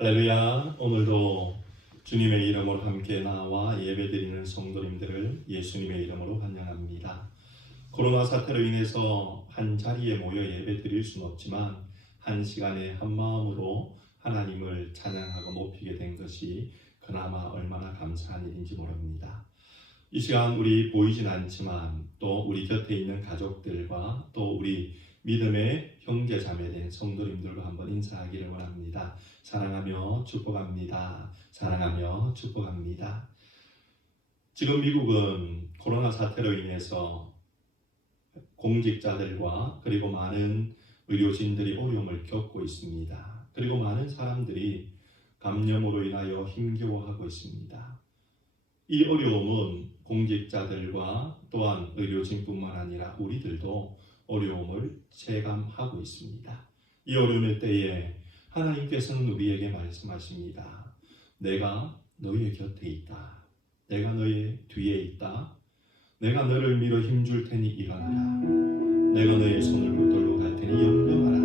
할렐루야. 오늘도 주님의 이름으로 함께 나와 예배드리는 성도님들을 예수님의 이름으로 환영합니다. 코로나 사태로 인해서 한 자리에 모여 예배드릴 수는 없지만 한 시간에 한 마음으로 하나님을 찬양하고 높이게 된 것이 그나마 얼마나 감사한 일인지 모릅니다. 이 시간 우리 보이진 않지만 또 우리 곁에 있는 가족들과 또 우리 믿음의 형제 자매된 성도님들과 한번 인사하기를 원합니다. 사랑하며 축복합니다. 사랑하며 축복합니다. 지금 미국은 코로나 사태로 인해서 공직자들과 그리고 많은 의료진들이 어려움을 겪고 있습니다. 그리고 많은 사람들이 감염으로 인하여 힘겨워하고 있습니다. 이 어려움은 공직자들과 또한 의료진뿐만 아니라 우리들도 어려움을 체감하고 있습니다. 이 어려움의 때에 하나님께서는 우리에게 말씀하십니다. 내가 너희의 곁에 있다. 내가 너희 뒤에 있다. 내가 너를 밀어 힘줄 테니 일어나라. 내가 너의 손을 붙들고 갈 테니 염려하라.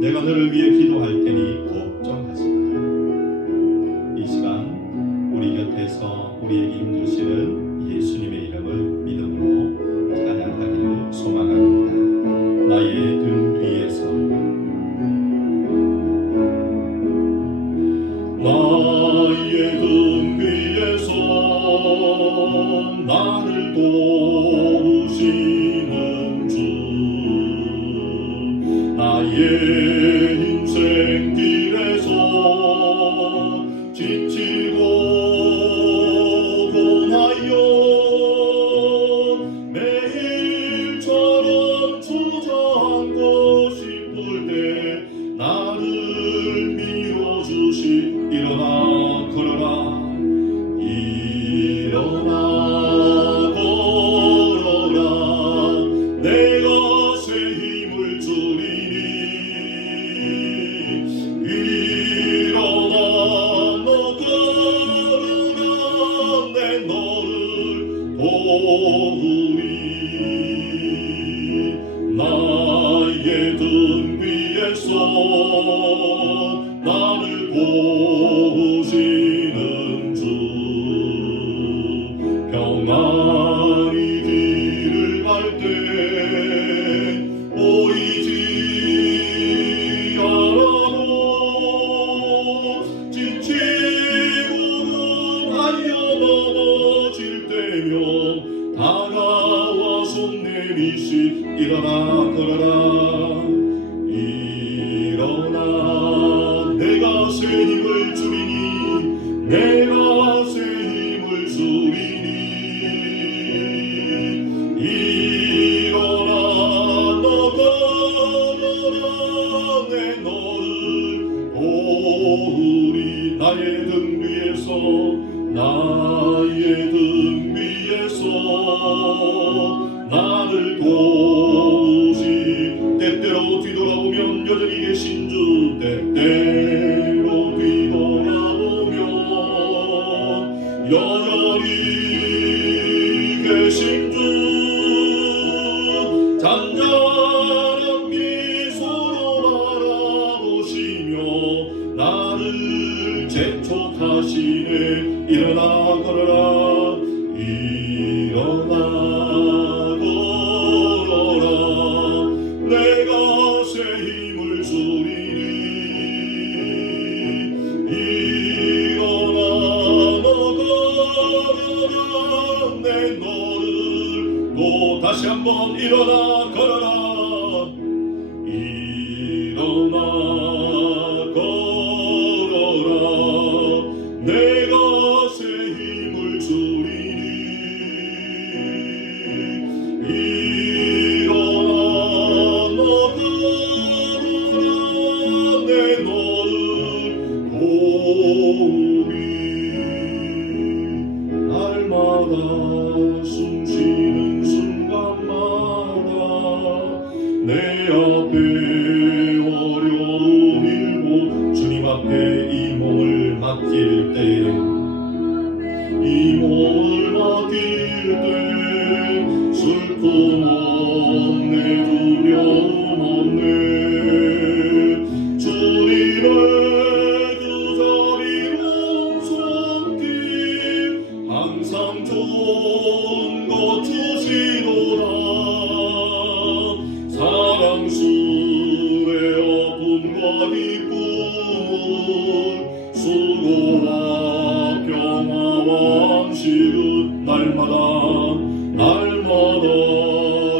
내가 너를 위해 기도할 테니 걱정하지 마라. 이 시간 우리 곁에서 우리에게 힘주시는 예수님의 이름을 믿음으로 찬양하기를 소망합니다. 나의 등 뒤에서 나의 등 뒤에서 나를 도우시는 주 나의 인생 길에서 지치고 고나여 매일처럼 주저앉고 싶을 때 나를 밀어주시 일어나 걸어라 일어나 걸어라 내가 새 힘을 주리니 일어나 너 걸어라 내 너를 보으리 나의 등 위에서 나를 보시는 주 평안히 길을 갈 때 보이지 않아도 지치고는 하여 넘어질 때면 다가와 손 내미시 일어나 걸어라 일어나 내가 새 힘을 주리니 내가 새 힘을 주리니 일어나 너 걸어라 내 너를 보으리 나의 등 위에서 나를 도우시 때때로 뒤돌아보면 여전히 계신 주 때때로 뒤돌아보면 여전히 계신 주 잔잔한 미소로 바라보시며 나를 재촉하시네 일어나 걸어라 일어나 걸어라 내가 새 힘을 주리니 일어나 너 걸어라 내 너를 또 다시 한번 일어나 걸어라 일어나 걸어라 내가 새 힘을 주리니 일어나 너 걸어라 내 너를 보으리 날마다 숨쉬는 순간마다 내 앞에 어려운 일보 주님 앞에 이 몸을 맡길 때 이 몸을 맡길 때 슬픔 없네 두려움 없네 주님의 그 기쁨을 수고와 평화와 안식은 날마다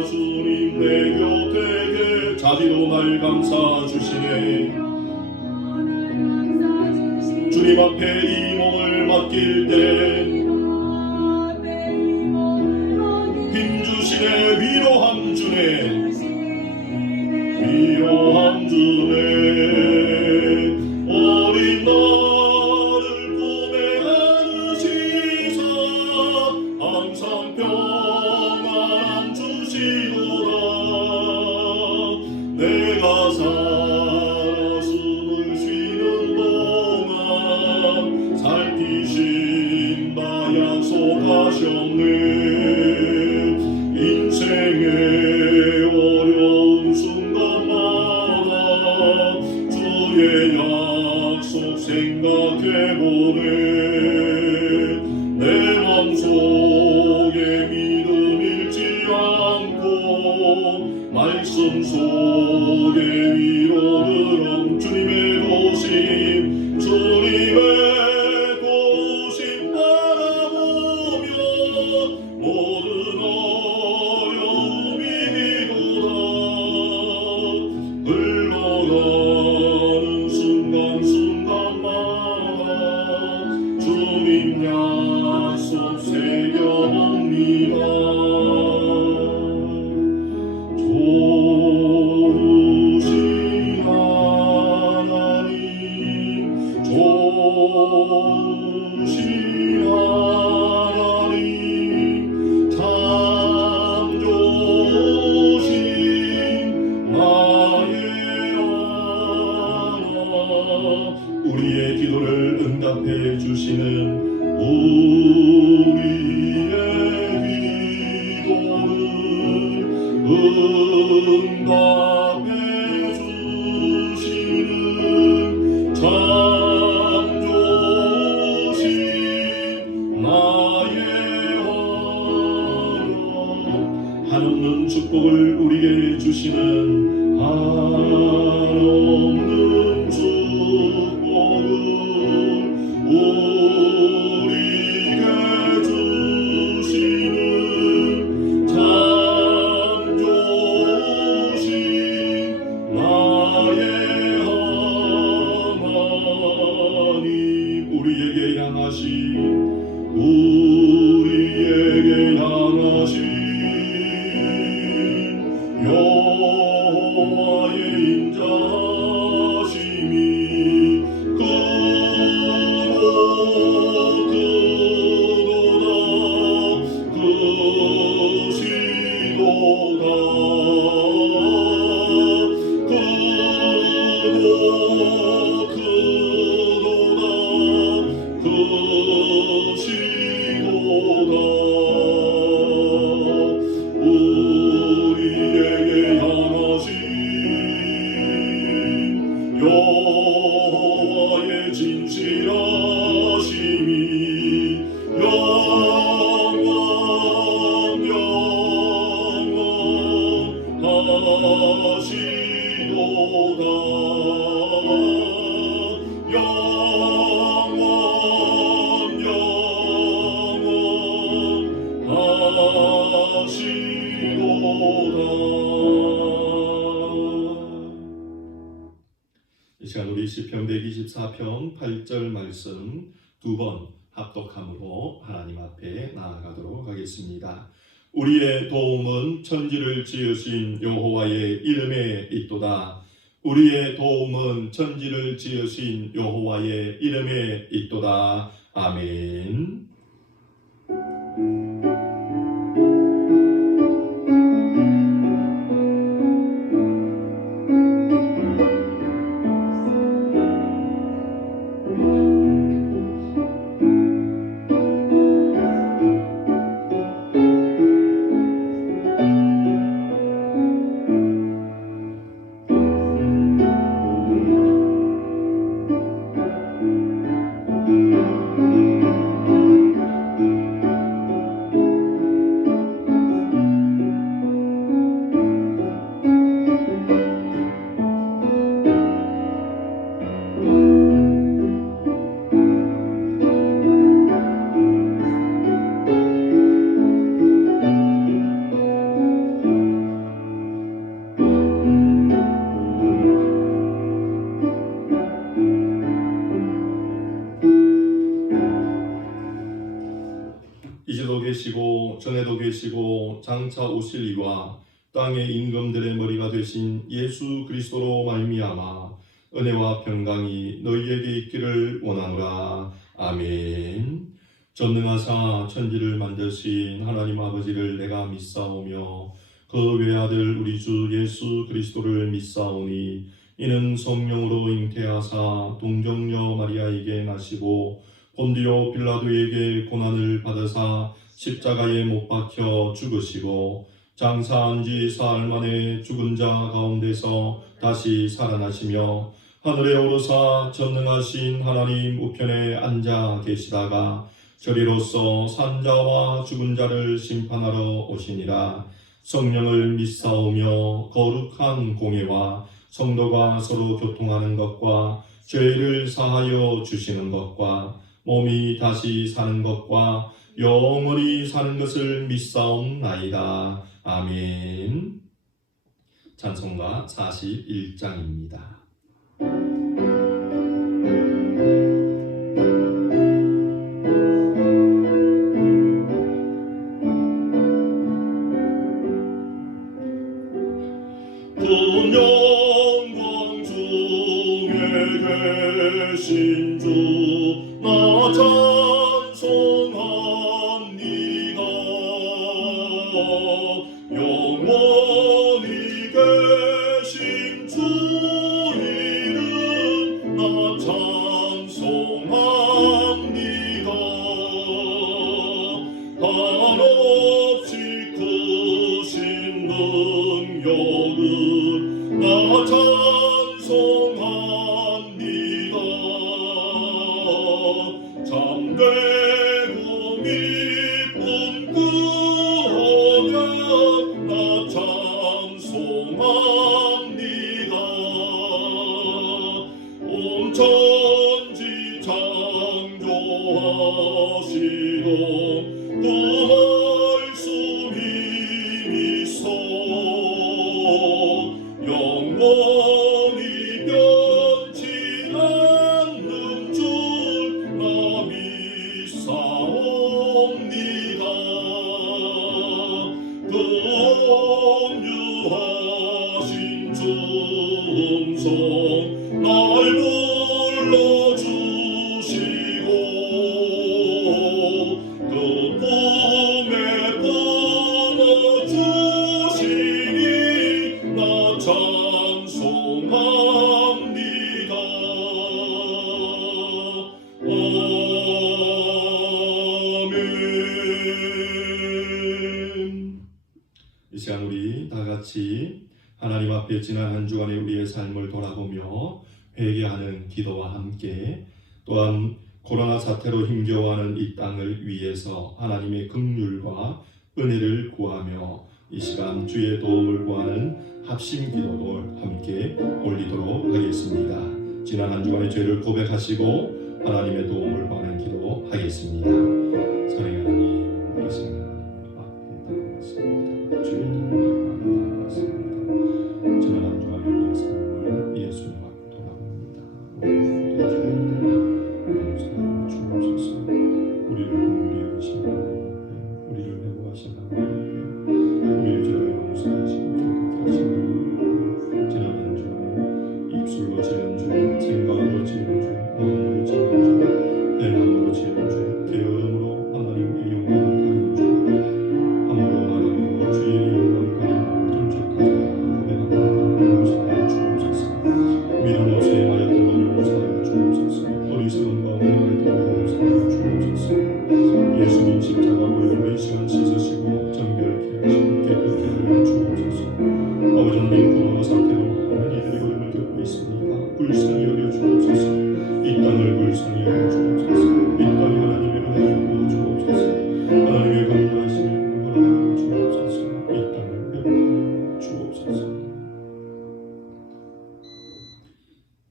주님 내 곁에 자비로 날 감싸 주시네. 주님 앞에 이 몸을 맡길 때 힘주시네. 위로함 주네. 위로함 주네. 어린 나를 품에 안으시사 항상 평안 주시도다. 내가 살아 숨을 쉬는 동안 살피신다 약속하셨네. 인생의 어려운 순간마다 주의 약속 생각해보네. 내 맘속에 믿음 잃지 않고 말씀 속에 위로를 주님의 도심 주님의 도심 바라보며 모든 어려움이 비도다. 흘러가는 순간순간마다 주님 약속 새겨봅니다. 좋으신 하나님, 좋으신 하나님, 참 좋으신 나의 하나. 우리의 기도를 응답해 주시는 우리의 기도를 응답해 주시는 참 좋으신 나의 하나님. 한없는 축복을 우리에게 주시는 한없는 축복을 우리에게 주시는 참 좋으신 나의 하나님. 우리에게 향하신 여호와의 인자심이 우리에게 향하신 여호와의 진실하심이 영원하시도다. 이 시간 우리 시편 124편 8절 말씀 두 번 합독함으로 하나님 앞에 나아가도록 하겠습니다. 우리의 도움은 천지를 지으신 여호와의 이름에 있도다. 우리의 도움은 천지를 지으신 여호와의 이름에 있도다. 아멘. 계시고 전에도 계시고 장차 오실 이와 땅의 임금들의 머리가 되신 예수 그리스도로 말미암아 은혜와 평강이 너희에게 있기를 원하노라. 아멘. 전능하사 천지를 만드신 하나님 아버지를 내가 믿사오며 그 외아들 우리 주 예수 그리스도를 믿사오니 이는 성령으로 잉태하사 동정녀 마리아에게 나시고 본디오 빌라도에게 고난을 받으사 십자가에 못 박혀 죽으시고 장사한 지 사흘 만에 죽은 자 가운데서 다시 살아나시며 하늘에 오르사 전능하신 하나님 우편에 앉아 계시다가 저리로서 산자와 죽은 자를 심판하러 오시니라. 성령을 믿사오며 거룩한 공예와 성도가 서로 교통하는 것과 죄를 사하여 주시는 것과 몸이 다시 사는 것과 영원히 사는 것을 믿사옵나이다. 아멘. 찬송가 41장입니다. 영광 중에 계신 주 나 찬송합니다. 영원히 계신 주 이름 나 찬송합니다. 한없이 크신 능력을 나 찬송합니다. 참되고 기쁜 구원을 나 찬송합니다. 온 천지 창조하시던 그 말씀이 있어 영원히 변치 않는 줄 나 믿사옵니다. 그 온유하신 충성 날 불러주시고 그 품에 품어주시니 나 찬송합니다. 아멘. 이 시간 우리 다 같이 하나님 앞에 지난 한 주간의 우리의 삶을 돌아보며 회개하는 기도와 함께 또한 코로나 사태로 힘겨워하는 이 땅을 위해서 하나님의 긍휼과 은혜를 구하며 이 시간 주의 도움을 구하는 합심 기도를 함께 올리도록 하겠습니다. 지난 한 주간의 죄를 고백하시고 하나님의 도움을 구하는 기도 하겠습니다. 사랑의 하나님, 우리 시간 하나님 앞에 나왔습니다. 주의 도움을 구하겠습니다. 지난 한 주간의 우리의 삶을 예수님 앞에 돌아봅니다. 우리 죄를 용서하여 주옵소서. 우리를 긍휼히 여기시는 하나님 앞에 우리를 회복하신 하나님 앞에 우리의 죄를 용서하시고 깨끗게 하시는 하나님 앞에 지난 한 주간에 입술로 지은 죄, 생각으로 지은 죄, 마음으로 지은 죄, 행함으로 지은 죄, 게으름으로 하나님께 영광을 가린 죄, 함부로 말함으로 주의 영광을 가린 모든 죄까지 고백합니다. 용서하여 주옵소서. 믿음 없이 행하였던 것 용서하여 주옵소서. 어리석은 마음으로 행하였던 것 용서하여 주옵소서. 예수님 십자가 보혈로 이 시간 씻으시고 정결케 하시고 깨끗게 하여 주옵소서. 아버지님 코로나 사태로 많은 이들이 고통을 겪고 있습니다. 불쌍히 여겨 주옵소서. 이 땅을 불쌍히 여겨 주옵소서. 이 땅에 하나님의 은혜를 부어 주옵소서. 하나님의 감사하심을 허락하여 주옵소서. 이 땅을 회복하여 주옵소서.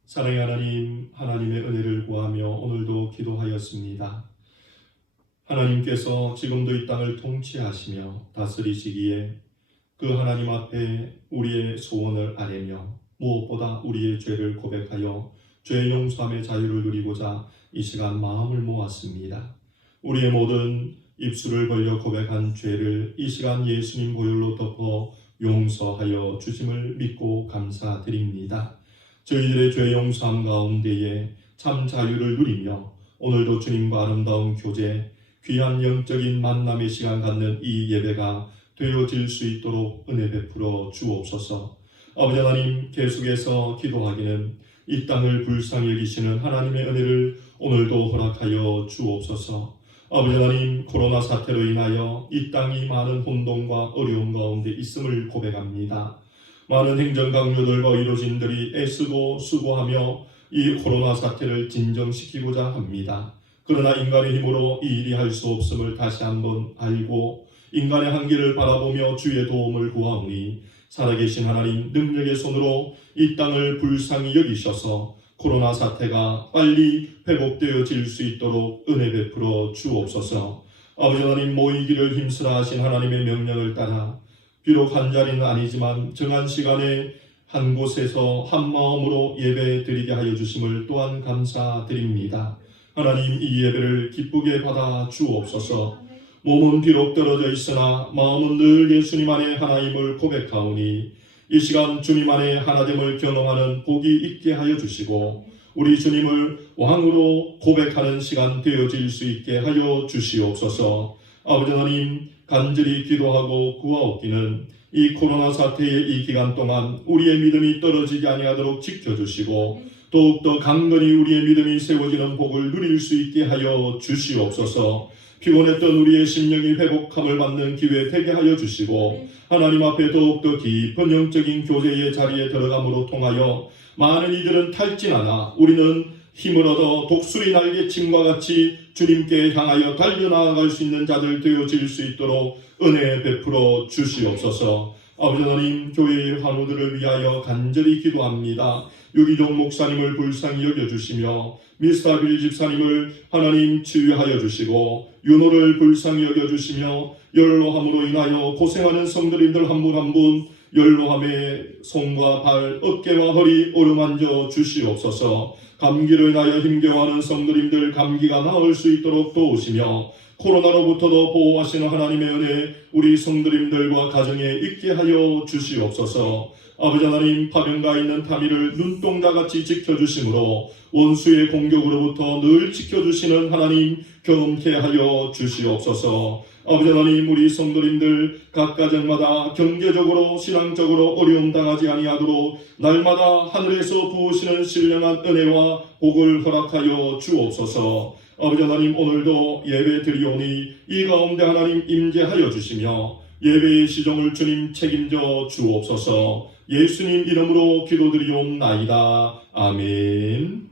사랑의 하나님, 하나님의 은혜를 구하며 오늘도 기도하였습니다. 하나님께서 지금도 이 땅을 통치하시며 다스리시기에 그 하나님 앞에 우리의 소원을 아뢰며 무엇보다 우리의 죄를 고백하여 죄 용서함의 자유를 누리고자 이 시간 마음을 모았습니다. 우리의 모든 입술을 벌려 고백한 죄를 이 시간 예수님 보혈로 덮어 용서하여 주심을 믿고 감사드립니다. 저희들의 죄 용서함 가운데에 참 자유를 누리며 오늘도 주님과 아름다운 교제, 귀한 영적인 만남의 시간 갖는 이 예배가 되어질 수 있도록 은혜 베풀어 주옵소서. 아버지 하나님, 계속해서 기도하기는 이 땅을 불쌍히 여기시는 하나님의 은혜를 오늘도 허락하여 주옵소서. 아버지 하나님, 코로나 사태로 인하여 이 땅이 많은 혼돈과 어려움 가운데 있음을 고백합니다. 많은 행정강요들과 의료진들이 애쓰고 수고하며 이 코로나 사태를 진정시키고자 합니다. 그러나 인간의 힘으로 이 일이 할 수 없음을 다시 한번 알고 인간의 한계를 바라보며 주의 도움을 구하오니 살아계신 하나님 능력의 손으로 이 땅을 불쌍히 여기셔서 코로나 사태가 빨리 회복되어질 수 있도록 은혜 베풀어 주옵소서. 아버지 하나님, 모이기를 힘쓰라 하신 하나님의 명령을 따라 비록 한 자리는 아니지만 정한 시간에 한 곳에서 한 마음으로 예배 드리게 하여 주심을 또한 감사드립니다. 하나님, 이 예배를 기쁘게 받아 주옵소서. 몸은 비록 떨어져 있으나 마음은 늘 예수님 안에 하나임을 고백하오니 이 시간 주님 안에 하나됨을 경험하는 복이 있게 하여 주시고 우리 주님을 왕으로 고백하는 시간 되어질 수 있게 하여 주시옵소서. 아버지 하나님, 간절히 기도하고 구하옵기는 이 코로나 사태의 이 기간 동안 우리의 믿음이 떨어지지 아니하도록 지켜주시고 더욱더 강건히 우리의 믿음이 세워지는 복을 누릴 수 있게 하여 주시옵소서. 피곤했던 우리의 심령이 회복함을 받는 기회 되게 하여 주시고 하나님 앞에 더욱더 깊은 영적인 교제의 자리에 들어감으로 통하여 많은 이들은 탈진하나 우리는 힘을 얻어 독수리 날개침과 같이 주님께 향하여 달려나아갈 수 있는 자들 되어질 수 있도록 은혜 베풀어 주시옵소서. 아버지 하나님, 교회의 환우들을 위하여 간절히 기도합니다. 유기종 목사님을 불쌍히 여겨주시며 미스터빌 집사님을 하나님 치유하여 주시고 윤호를 불쌍히 여겨주시며 연로함으로 인하여 고생하는 성도님들 한 분 한 분 연로함에 손과 발, 어깨와 허리 어루만져 주시옵소서. 감기로 인하여 힘겨워하는 성도님들 감기가 나을 수 있도록 도우시며 코로나로부터도 보호하시는 하나님의 은혜 우리 성도님들과 가정에 있게 하여 주시옵소서. 아버지 하나님, 파병가 있는 타미를 눈동자같이 지켜주심으로 원수의 공격으로부터 늘 지켜주시는 하나님 경험케 하여 주시옵소서. 아버지 하나님, 우리 성도님들 각 가정마다 경제적으로 신앙적으로 어려움 당하지 아니하도록 날마다 하늘에서 부으시는 신령한 은혜와 복을 허락하여 주옵소서. 아버지 하나님, 오늘도 예배 드리오니 이 가운데 하나님 임재하여 주시며 예배의 시종을 주님 책임져 주옵소서. 예수님 이름으로 기도드리옵나이다. 아멘.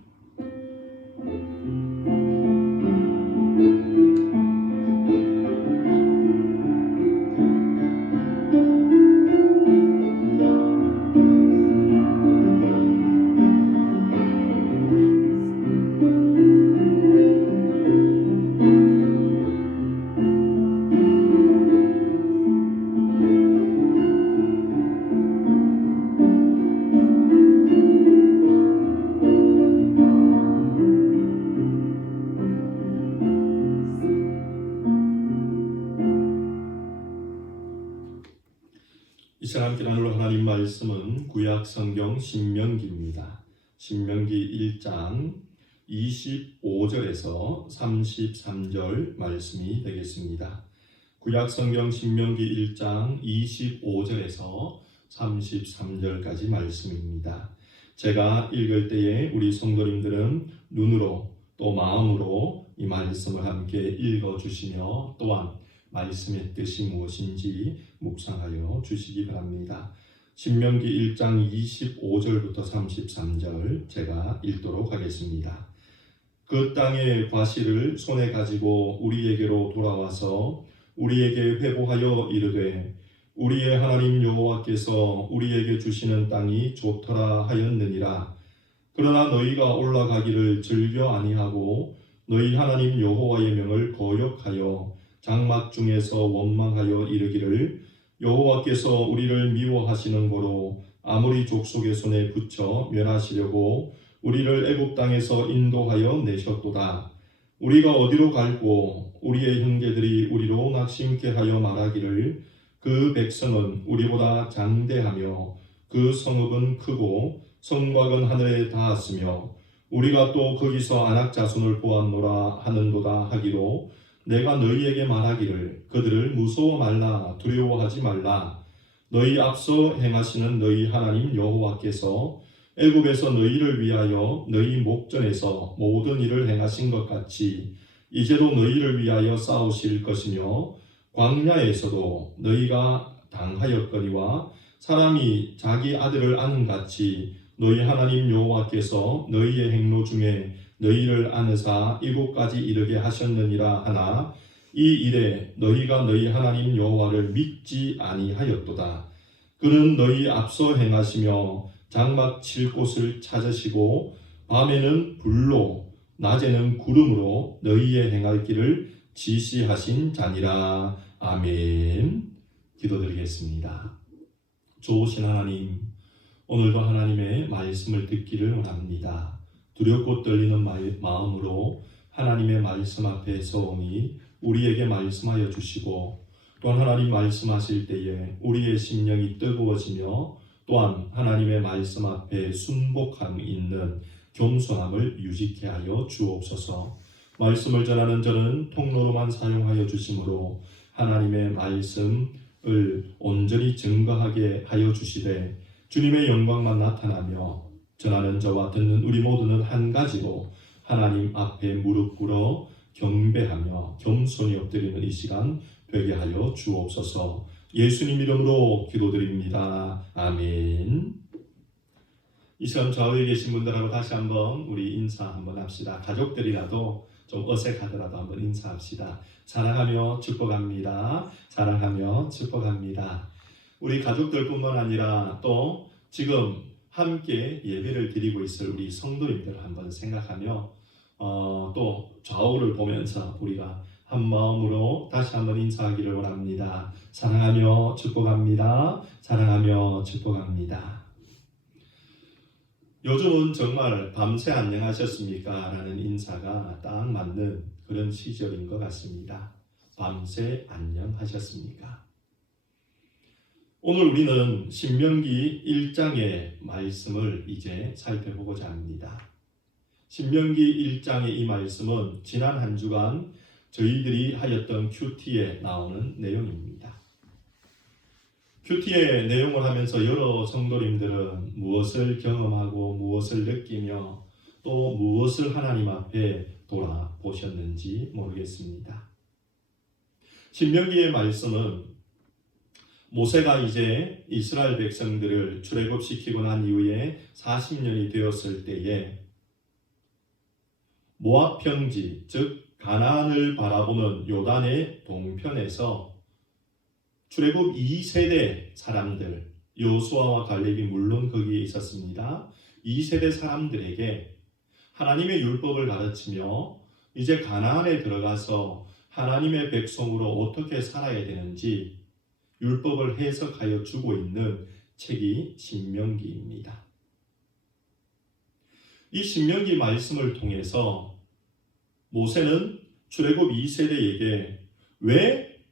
이 시간 함께 나눌 하나님 말씀은 구약 성경 신명기입니다. 신명기 1장 25절에서 33절 말씀이 되겠습니다. 구약 성경 신명기 1장 25절에서 33절까지 말씀입니다. 제가 읽을 때에 우리 성도님들은 눈으로 또 마음으로 이 말씀을 함께 읽어주시며 또한 말씀의 뜻이 무엇인지 묵상하여 주시기 바랍니다. 신명기 1장 25절부터 33절 제가 읽도록 하겠습니다. 그 땅의 과실을 손에 가지고 우리에게로 돌아와서 우리에게 회고하여 이르되 우리의 하나님 여호와께서 우리에게 주시는 땅이 좋더라 하였느니라. 그러나 너희가 올라가기를 즐겨 아니하고 너희 하나님 여호와의 명을 거역하여 장막 중에서 원망하여 이르기를 여호와께서 우리를 미워하시는 고로 아무리 족속의 손에 붙여 멸하시려고 우리를 애굽 땅에서 인도하여 내셨도다. 우리가 어디로 갈고 우리의 형제들이 우리로 낙심케 하여 말하기를 그 백성은 우리보다 장대하며 그 성읍은 크고 성곽은 하늘에 닿았으며 우리가 또 거기서 아낙 자손을 보았노라 하는도다 하기로 내가 너희에게 말하기를 그들을 무서워 말라 두려워하지 말라 너희 앞서 행하시는 너희 하나님 여호와께서 애굽에서 너희를 위하여 너희 목전에서 모든 일을 행하신 것 같이 이제도 너희를 위하여 싸우실 것이며 광야에서도 너희가 당하였거니와 사람이 자기 아들을 아는 같이 너희 하나님 여호와께서 너희의 행로 중에 너희를 안으사 이곳까지 이르게 하셨느니라 하나 이 일에 너희가 너희 하나님 여호와를 믿지 아니하였도다. 그는 너희 앞서 행하시며 장막 칠 곳을 찾으시고 밤에는 불로 낮에는 구름으로 너희의 행할 길을 지시하신 자니라. 아멘. 기도드리겠습니다. 좋으신 하나님, 오늘도 하나님의 말씀을 듣기를 원합니다. 두렵고 떨리는 마음으로 하나님의 말씀 앞에 서오니 우리에게 말씀하여 주시고 또한 하나님 말씀하실 때에 우리의 심령이 뜨거워지며 또한 하나님의 말씀 앞에 순복함 있는 겸손함을 유지케 하여 주옵소서. 말씀을 전하는 저는 통로로만 사용하여 주심으로 하나님의 말씀을 온전히 증거하게 하여 주시되 주님의 영광만 나타나며 전하는 저와 듣는 우리 모두는 한 가지로 하나님 앞에 무릎 꿇어 경배하며 겸손히 엎드리는 이 시간 되게 하여 주옵소서. 예수님 이름으로 기도드립니다. 아멘. 이 시간 좌우에 계신 분들하고 다시 한번 우리 인사 한번 합시다. 가족들이라도 좀 어색하더라도 한번 인사합시다. 사랑하며 축복합니다. 사랑하며 축복합니다. 우리 가족들뿐만 아니라 또 지금 함께 예배를 드리고 있을 우리 성도님들 한번 생각하며 또 좌우를 보면서 우리가 한 마음으로 다시 한번 인사하기를 원합니다. 사랑하며 축복합니다. 사랑하며 축복합니다. 요즘은 정말 밤새 안녕하셨습니까? 라는 인사가 딱 맞는 그런 시절인 것 같습니다. 밤새 안녕하셨습니까? 오늘 우리는 신명기 1장의 말씀을 이제 살펴보고자 합니다. 신명기 1장의 이 말씀은 지난 한 주간 저희들이 하였던 큐티에 나오는 내용입니다. 큐티의 내용을 하면서 여러 성도님들은 무엇을 경험하고 무엇을 느끼며 또 무엇을 하나님 앞에 돌아보셨는지 모르겠습니다. 신명기의 말씀은 모세가 이제 이스라엘 백성들을 출애굽시키고 난 이후에 40년이 되었을 때에 모압 평지, 즉 가나안을 바라보는 요단의 동편에서 출애굽 2세대 사람들, 여호수아와 갈렙이 물론 거기에 있었습니다. 2세대 사람들에게 하나님의 율법을 가르치며 이제 가나안에 들어가서 하나님의 백성으로 어떻게 살아야 되는지 율법을 해석하여 주고 있는 책이 신명기입니다. 이 신명기 말씀을 통해서 모세는 출애굽 2세대에게 왜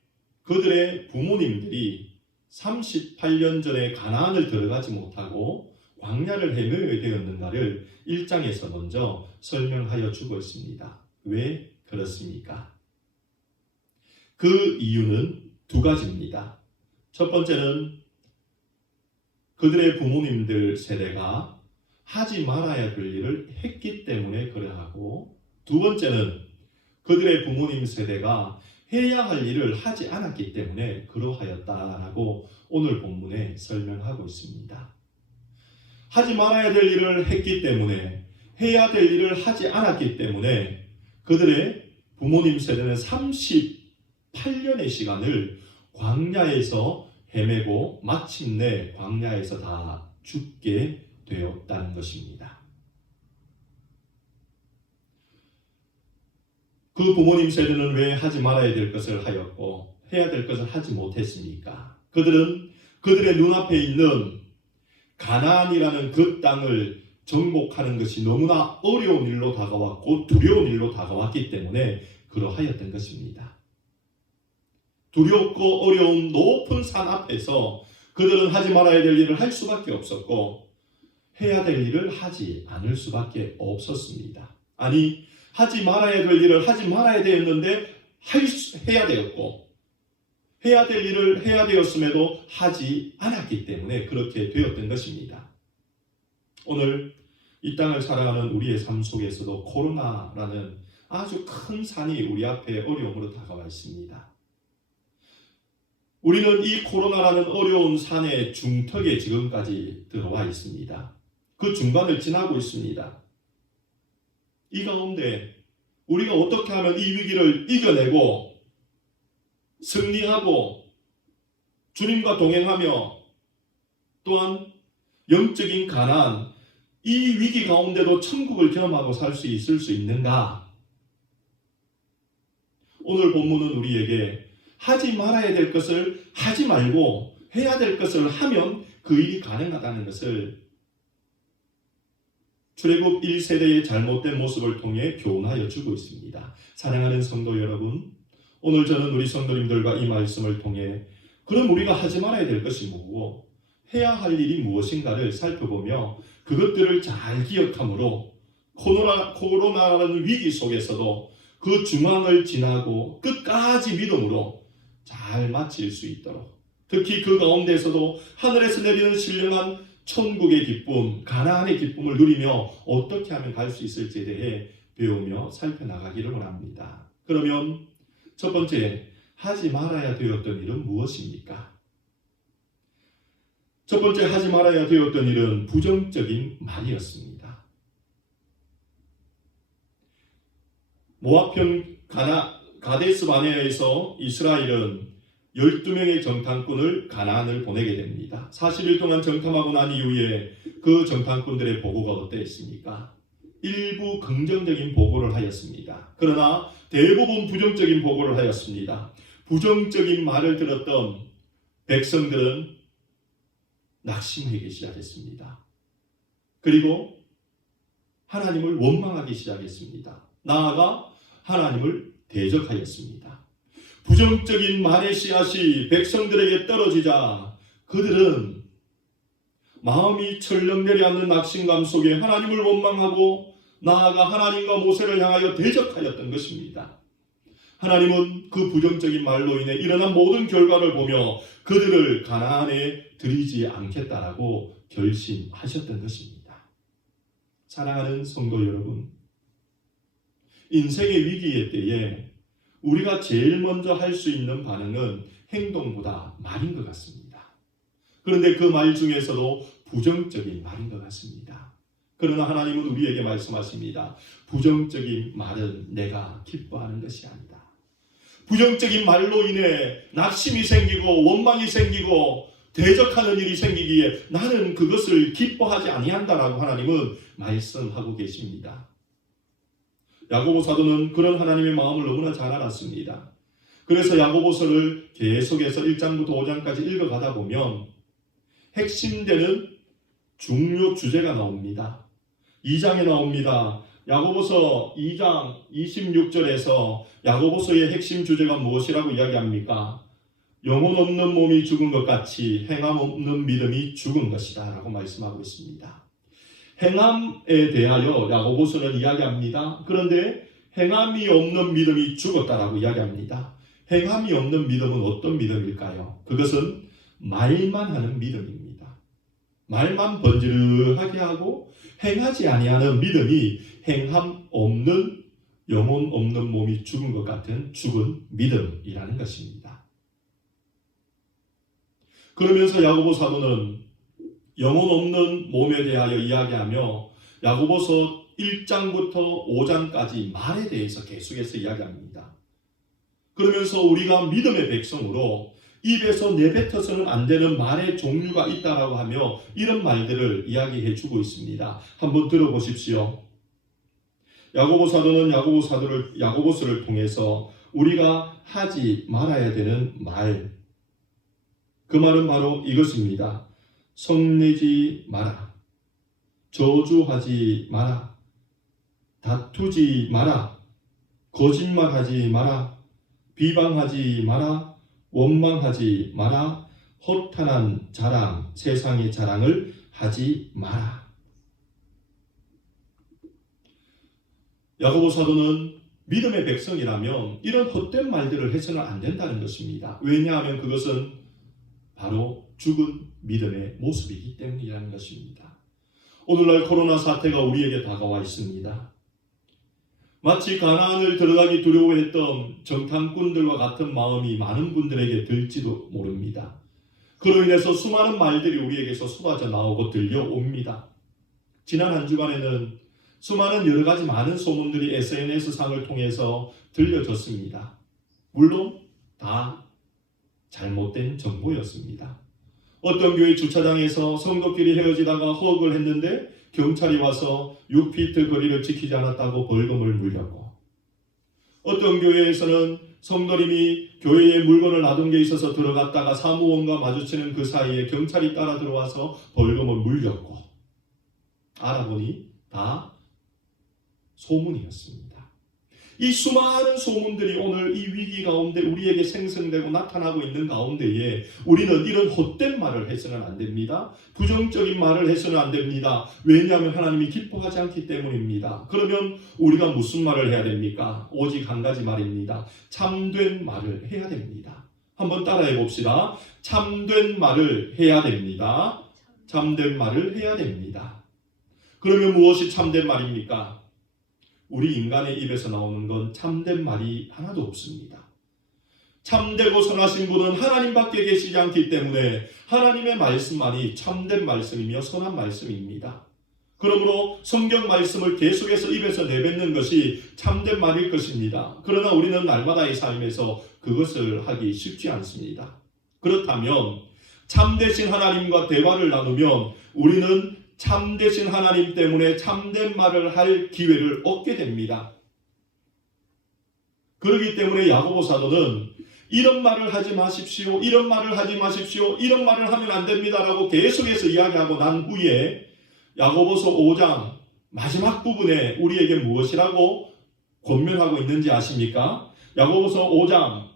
그들의 부모님들이 38년 전에 가나안을 들어가지 못하고 광야를 헤매게 되었는가를 1장에서 먼저 설명하여 주고 있습니다. 왜 그렇습니까? 그 이유는 두 가지입니다. 첫 번째는 그들의 부모님들 세대가 하지 말아야 될 일을 했기 때문에 그러하고, 두 번째는 그들의 부모님 세대가 해야 할 일을 하지 않았기 때문에 그러하였다라고 오늘 본문에 설명하고 있습니다. 하지 말아야 될 일을 했기 때문에, 해야 될 일을 하지 않았기 때문에 그들의 부모님 세대는 38년의 시간을 광야에서 헤매고 마침내 광야에서 다 죽게 되었다는 것입니다. 그 부모님 세대는 왜 하지 말아야 될 것을 하였고 해야 될 것을 하지 못했습니까? 그들은 그들의 눈앞에 있는 가나안이라는 그 땅을 정복하는 것이 너무나 어려운 일로 다가왔고 두려운 일로 다가왔기 때문에 그러하였던 것입니다. 두렵고 어려운 높은 산 앞에서 그들은 하지 말아야 될 일을 할 수밖에 없었고 해야 될 일을 하지 않을 수밖에 없었습니다. 아니, 하지 말아야 될 일을 하지 말아야 되었는데 해야 되었고 해야 될 일을 해야 되었음에도 하지 않았기 때문에 그렇게 되었던 것입니다. 오늘 이 땅을 살아가는 우리의 삶 속에서도 코로나라는 아주 큰 산이 우리 앞에 어려움으로 다가와 있습니다. 우리는 이 코로나라는 어려운 산의 중턱에 지금까지 들어와 있습니다. 그 중간을 지나고 있습니다. 이 가운데 우리가 어떻게 하면 이 위기를 이겨내고 승리하고 주님과 동행하며 또한 영적인 가난, 이 위기 가운데도 천국을 경험하고 살 수 있을 수 있는가? 오늘 본문은 우리에게 하지 말아야 될 것을 하지 말고 해야 될 것을 하면 그 일이 가능하다는 것을 출애굽 1세대의 잘못된 모습을 통해 교훈하여 주고 있습니다. 사랑하는 성도 여러분, 오늘 저는 우리 성도님들과 이 말씀을 통해 그럼 우리가 하지 말아야 될 것이 뭐고 해야 할 일이 무엇인가를 살펴보며 그것들을 잘 기억함으로 코로나라는 위기 속에서도 그 중앙을 지나고 끝까지 믿음으로 잘 마칠 수 있도록, 특히 그 가운데서도 하늘에서 내리는 신령한 천국의 기쁨, 가나안의 기쁨을 누리며 어떻게 하면 갈 수 있을지에 대해 배우며 살펴나가기를 원합니다. 그러면 첫 번째, 하지 말아야 되었던 일은 무엇입니까? 첫 번째 하지 말아야 되었던 일은 부정적인 말이었습니다. 모압편 가데스 바네아에서 이스라엘은 12명의 정탐꾼을 가나안을 보내게 됩니다. 40일 동안 정탐하고 난 이후에 그 정탐꾼들의 보고가 어땠습니까? 일부 긍정적인 보고를 하였습니다. 그러나 대부분 부정적인 보고를 하였습니다. 부정적인 말을 들었던 백성들은 낙심하기 시작했습니다. 그리고 하나님을 원망하기 시작했습니다. 나아가 하나님을 대적하였습니다. 부정적인 말의 씨앗이 백성들에게 떨어지자 그들은 마음이 철렁 내려앉는 낙심감 속에 하나님을 원망하고 나아가 하나님과 모세를 향하여 대적하였던 것입니다. 하나님은 그 부정적인 말로 인해 일어난 모든 결과를 보며 그들을 가나안에 들이지 않겠다라고 결심하셨던 것입니다. 사랑하는 성도 여러분, 인생의 위기의 때에 우리가 제일 먼저 할 수 있는 반응은 행동보다 말인 것 같습니다. 그런데 그 말 중에서도 부정적인 말인 것 같습니다. 그러나 하나님은 우리에게 말씀하십니다. 부정적인 말은 내가 기뻐하는 것이 아니다. 부정적인 말로 인해 낙심이 생기고 원망이 생기고 대적하는 일이 생기기에 나는 그것을 기뻐하지 아니한다라고 하나님은 말씀하고 계십니다. 야고보 사도는 그런 하나님의 마음을 너무나 잘 알았습니다. 그래서 야고보서를 계속해서 1장부터 5장까지 읽어가다 보면 핵심되는 중요 주제가 나옵니다. 2장에 나옵니다. 야고보서 2장 26절에서 야고보서의 핵심 주제가 무엇이라고 이야기합니까? 영혼 없는 몸이 죽은 것 같이 행함 없는 믿음이 죽은 것이다 라고 말씀하고 있습니다. 행함에 대하여 야고보서는 이야기합니다. 그런데 행함이 없는 믿음이 죽었다라고 이야기합니다. 행함이 없는 믿음은 어떤 믿음일까요? 그것은 말만 하는 믿음입니다. 말만 번지르하게 하고 행하지 아니하는 믿음이 행함 없는 영혼 없는 몸이 죽은 것 같은 죽은 믿음이라는 것입니다. 그러면서 야고보 사도는 영혼 없는 몸에 대하여 이야기하며 야고보서 1장부터 5장까지 말에 대해서 계속해서 이야기합니다. 그러면서 우리가 믿음의 백성으로 입에서 내뱉어서는 안 되는 말의 종류가 있다라고 하며 이런 말들을 이야기해 주고 있습니다. 한번 들어보십시오. 야고보 사도는 야고보서를 통해서 우리가 하지 말아야 되는 말, 그 말은 바로 이것입니다. 성내지 마라. 저주하지 마라. 다투지 마라. 거짓말하지 마라. 비방하지 마라. 원망하지 마라. 허탄한 자랑, 세상의 자랑을 하지 마라. 야고보 사도는 믿음의 백성이라면 이런 헛된 말들을 해서는 안 된다는 것입니다. 왜냐하면 그것은 바로 죽은 믿음의 모습이기 때문이라는 것입니다. 오늘날 코로나 사태가 우리에게 다가와 있습니다. 마치 가나안을 들어가기 두려워했던 정탐꾼들과 같은 마음이 많은 분들에게 들지도 모릅니다. 그로 인해서 수많은 말들이 우리에게서 쏟아져 나오고 들려옵니다. 지난 한 주간에는 수많은 여러 가지 많은 소문들이 SNS상을 통해서 들려졌습니다. 물론 다 잘못된 정보였습니다. 어떤 교회 주차장에서 성도끼리 헤어지다가 허업을 했는데 경찰이 와서 6피트 거리를 지키지 않았다고 벌금을 물렸고, 어떤 교회에서는 성도님이 교회에 물건을 놔둔 게 있어서 들어갔다가 사무원과 마주치는 그 사이에 경찰이 따라 들어와서 벌금을 물렸고, 알아보니 다 소문이었습니다. 이 수많은 소문들이 오늘 이 위기 가운데 우리에게 생성되고 나타나고 있는 가운데에 우리는 이런 헛된 말을 해서는 안 됩니다. 부정적인 말을 해서는 안 됩니다. 왜냐하면 하나님이 기뻐하지 않기 때문입니다. 그러면 우리가 무슨 말을 해야 됩니까? 오직 한 가지 말입니다. 참된 말을 해야 됩니다. 한번 따라해 봅시다. 참된 말을 해야 됩니다. 참된 말을 해야 됩니다. 그러면 무엇이 참된 말입니까? 우리 인간의 입에서 나오는 건 참된 말이 하나도 없습니다. 참되고 선하신 분은 하나님밖에 계시지 않기 때문에 하나님의 말씀만이 참된 말씀이며 선한 말씀입니다. 그러므로 성경 말씀을 계속해서 입에서 내뱉는 것이 참된 말일 것입니다. 그러나 우리는 날마다의 삶에서 그것을 하기 쉽지 않습니다. 그렇다면 참되신 하나님과 대화를 나누면 우리는 참되신 하나님 때문에 참된 말을 할 기회를 얻게 됩니다. 그렇기 때문에 야고보 사도는 이런 말을 하지 마십시오, 이런 말을 하지 마십시오, 이런 말을 하면 안 됩니다라고 계속해서 이야기하고 난 후에 야고보서 5장 마지막 부분에 우리에게 무엇이라고 권면하고 있는지 아십니까? 야고보서 5장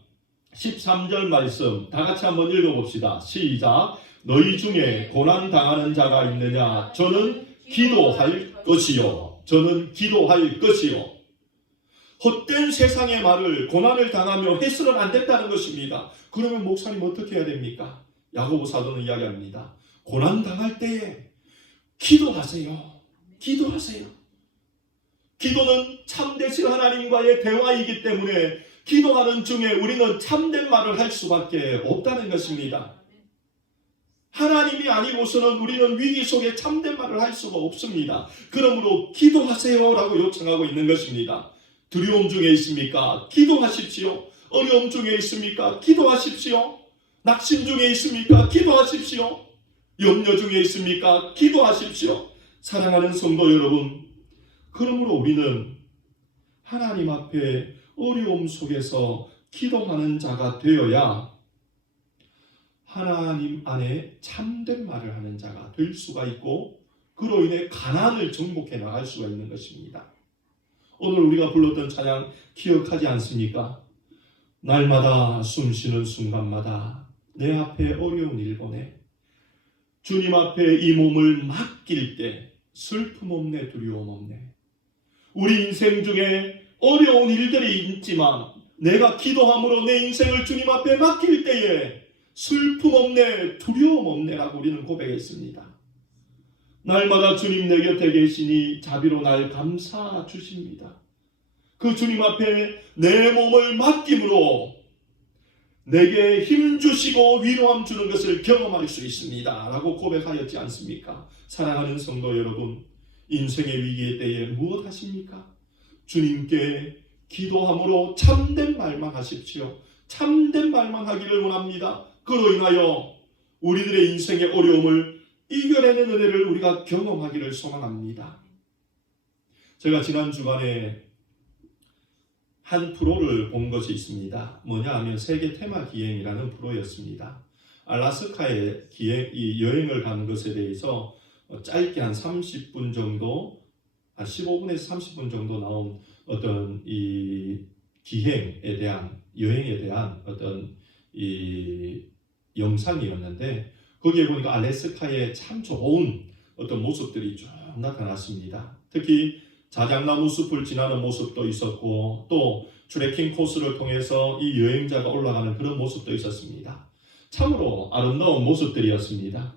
13절 말씀 다 같이 한번 읽어봅시다. 시작. 너희 중에 고난당하는 자가 있느냐? 저는 기도할 것이요. 저는 기도할 것이요. 헛된 세상의 말을 고난을 당하며 해서는 안 된다는 것입니다. 그러면 목사님 어떻게 해야 됩니까? 야고보 사도는 이야기합니다. 고난당할 때에 기도하세요. 기도하세요. 기도는 참되신 하나님과의 대화이기 때문에 기도하는 중에 우리는 참된 말을 할 수밖에 없다는 것입니다. 하나님이 아니고서는 우리는 위기 속에 참된 말을 할 수가 없습니다. 그러므로 기도하세요라고 요청하고 있는 것입니다. 두려움 중에 있습니까? 기도하십시오. 어려움 중에 있습니까? 기도하십시오. 낙심 중에 있습니까? 기도하십시오. 염려 중에 있습니까? 기도하십시오. 사랑하는 성도 여러분, 그러므로 우리는 하나님 앞에 어려움 속에서 기도하는 자가 되어야 하나님 안에 참된 말을 하는 자가 될 수가 있고, 그로 인해 가난을 정복해 나갈 수가 있는 것입니다. 오늘 우리가 불렀던 찬양 기억하지 않습니까? 날마다 숨쉬는 순간마다 내 앞에 어려운 일 보내 주님 앞에 이 몸을 맡길 때 슬픔 없네, 두려움 없네. 우리 인생 중에 어려운 일들이 있지만 내가 기도함으로 내 인생을 주님 앞에 맡길 때에 슬픔 없네, 두려움 없네라고 우리는 고백했습니다. 날마다 주님 내 곁에 계시니 자비로 날 감싸 주십니다. 그 주님 앞에 내 몸을 맡김으로 내게 힘 주시고 위로함 주는 것을 경험할 수 있습니다 라고 고백하였지 않습니까? 사랑하는 성도 여러분, 인생의 위기의 때에 무엇 하십니까? 주님께 기도함으로 참된 말만 하십시오. 참된 말만 하기를 원합니다. 그로 인하여 우리들의 인생의 어려움을 이겨내는 은혜를 우리가 경험하기를 소망합니다. 제가 지난 주간에 한 프로를 본 것이 있습니다. 뭐냐 하면 세계 테마 기행이라는 프로였습니다. 알라스카에 여행을 간 것에 대해서 짧게 한 30분 정도, 한 15분에서 30분 정도 나온 어떤 이 기행에 대한, 여행에 대한 어떤 이 영상이었는데, 거기에 보니까 알래스카의 참 좋은 어떤 모습들이 쭉 나타났습니다. 특히 자작나무 숲을 지나는 모습도 있었고, 또 트레킹 코스를 통해서 이 여행자가 올라가는 그런 모습도 있었습니다. 참으로 아름다운 모습들이었습니다.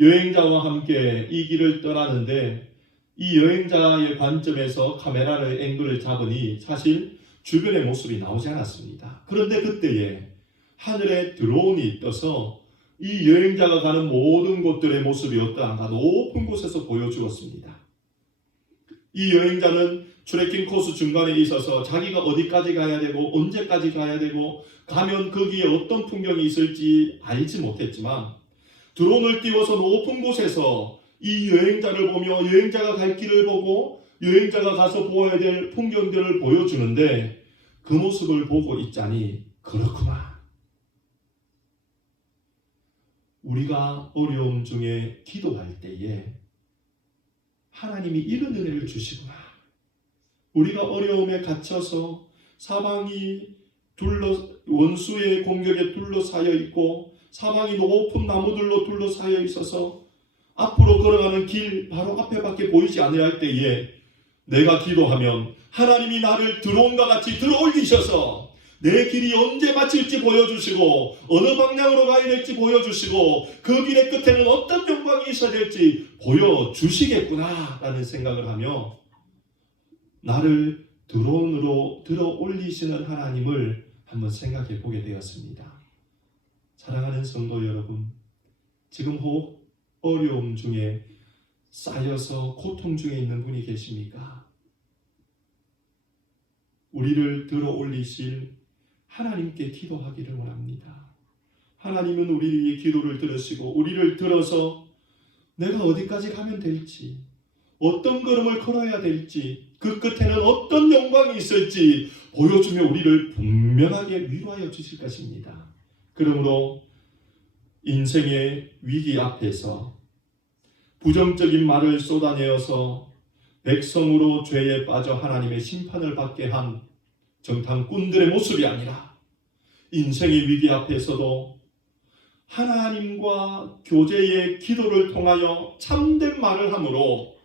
여행자와 함께 이 길을 떠나는데, 이 여행자의 관점에서 카메라의 앵글을 잡으니 사실 주변의 모습이 나오지 않았습니다. 그런데 그때에 하늘에 드론이 떠서 이 여행자가 가는 모든 곳들의 모습이 어떠한가 높은 곳에서 보여주었습니다. 이 여행자는 트레킹 코스 중간에 있어서 자기가 어디까지 가야 되고 언제까지 가야 되고 가면 거기에 어떤 풍경이 있을지 알지 못했지만, 드론을 띄워서 높은 곳에서 이 여행자를 보며 여행자가 갈 길을 보고 여행자가 가서 보아야 될 풍경들을 보여주는데, 그 모습을 보고 있자니 그렇구나. 우리가 어려움 중에 기도할 때에 하나님이 이런 은혜를 주시구나. 우리가 어려움에 갇혀서 사방이 원수의 공격에 둘러싸여 있고 사방이 높은 나무들로 둘러싸여 있어서 앞으로 걸어가는 길 바로 앞에밖에 보이지 않을 때에 내가 기도하면 하나님이 나를 드론과 같이 들어올리셔서 내 길이 언제 마칠지 보여주시고 어느 방향으로 가야 될지 보여주시고 그 길의 끝에는 어떤 영광이 있어야 될지 보여주시겠구나 라는 생각을 하며 나를 드론으로 들어올리시는 하나님을 한번 생각해 보게 되었습니다. 사랑하는 성도 여러분, 지금 혹 어려움 중에 쌓여서 고통 중에 있는 분이 계십니까? 우리를 들어올리실 하나님께 기도하기를 원합니다. 하나님은 우리의 기도를 들으시고 우리를 들어서 내가 어디까지 가면 될지, 어떤 걸음을 걸어야 될지, 그 끝에는 어떤 영광이 있을지 보여주며 우리를 분명하게 위로하여 주실 것입니다. 그러므로 인생의 위기 앞에서 부정적인 말을 쏟아내어서 백성으로 죄에 빠져 하나님의 심판을 받게 한 정탐꾼들의 모습이 아니라 인생의 위기 앞에서도 하나님과 교제의 기도를 통하여 참된 말을 함으로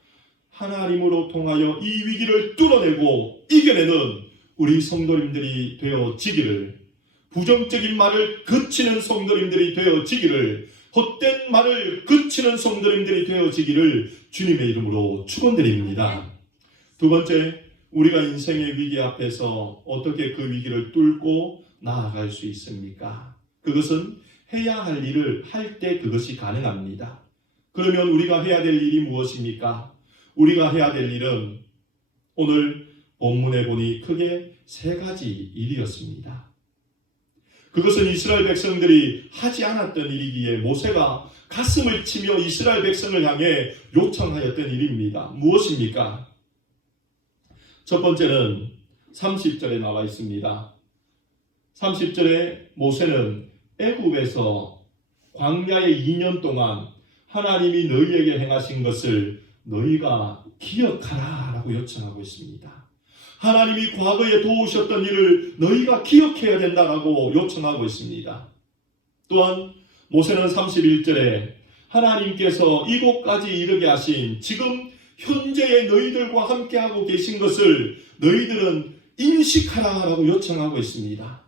하나님으로 통하여 이 위기를 뚫어내고 이겨내는 우리 성도님들이 되어지기를, 부정적인 말을 그치는 성도님들이 되어지기를, 헛된 말을 그치는 성도님들이 되어지기를 주님의 이름으로 축원드립니다. 두 번째, 우리가 인생의 위기 앞에서 어떻게 그 위기를 뚫고 나아갈 수 있습니까? 그것은 해야 할 일을 할 때 그것이 가능합니다. 그러면 우리가 해야 될 일이 무엇입니까? 우리가 해야 될 일은 오늘 본문에 보니 크게 세 가지 일이었습니다. 그것은 이스라엘 백성들이 하지 않았던 일이기에 모세가 가슴을 치며 이스라엘 백성을 향해 요청하였던 일입니다. 무엇입니까? 첫 번째는 30절에 나와 있습니다. 30절에 모세는 애굽에서 광야의 2년 동안 하나님이 너희에게 행하신 것을 너희가 기억하라 라고 요청하고 있습니다. 하나님이 과거에 도우셨던 일을 너희가 기억해야 된다라고 요청하고 있습니다. 또한 모세는 31절에 하나님께서 이곳까지 이르게 하신 지금 현재의 너희들과 함께하고 계신 것을 너희들은 인식하라라고 요청하고 있습니다.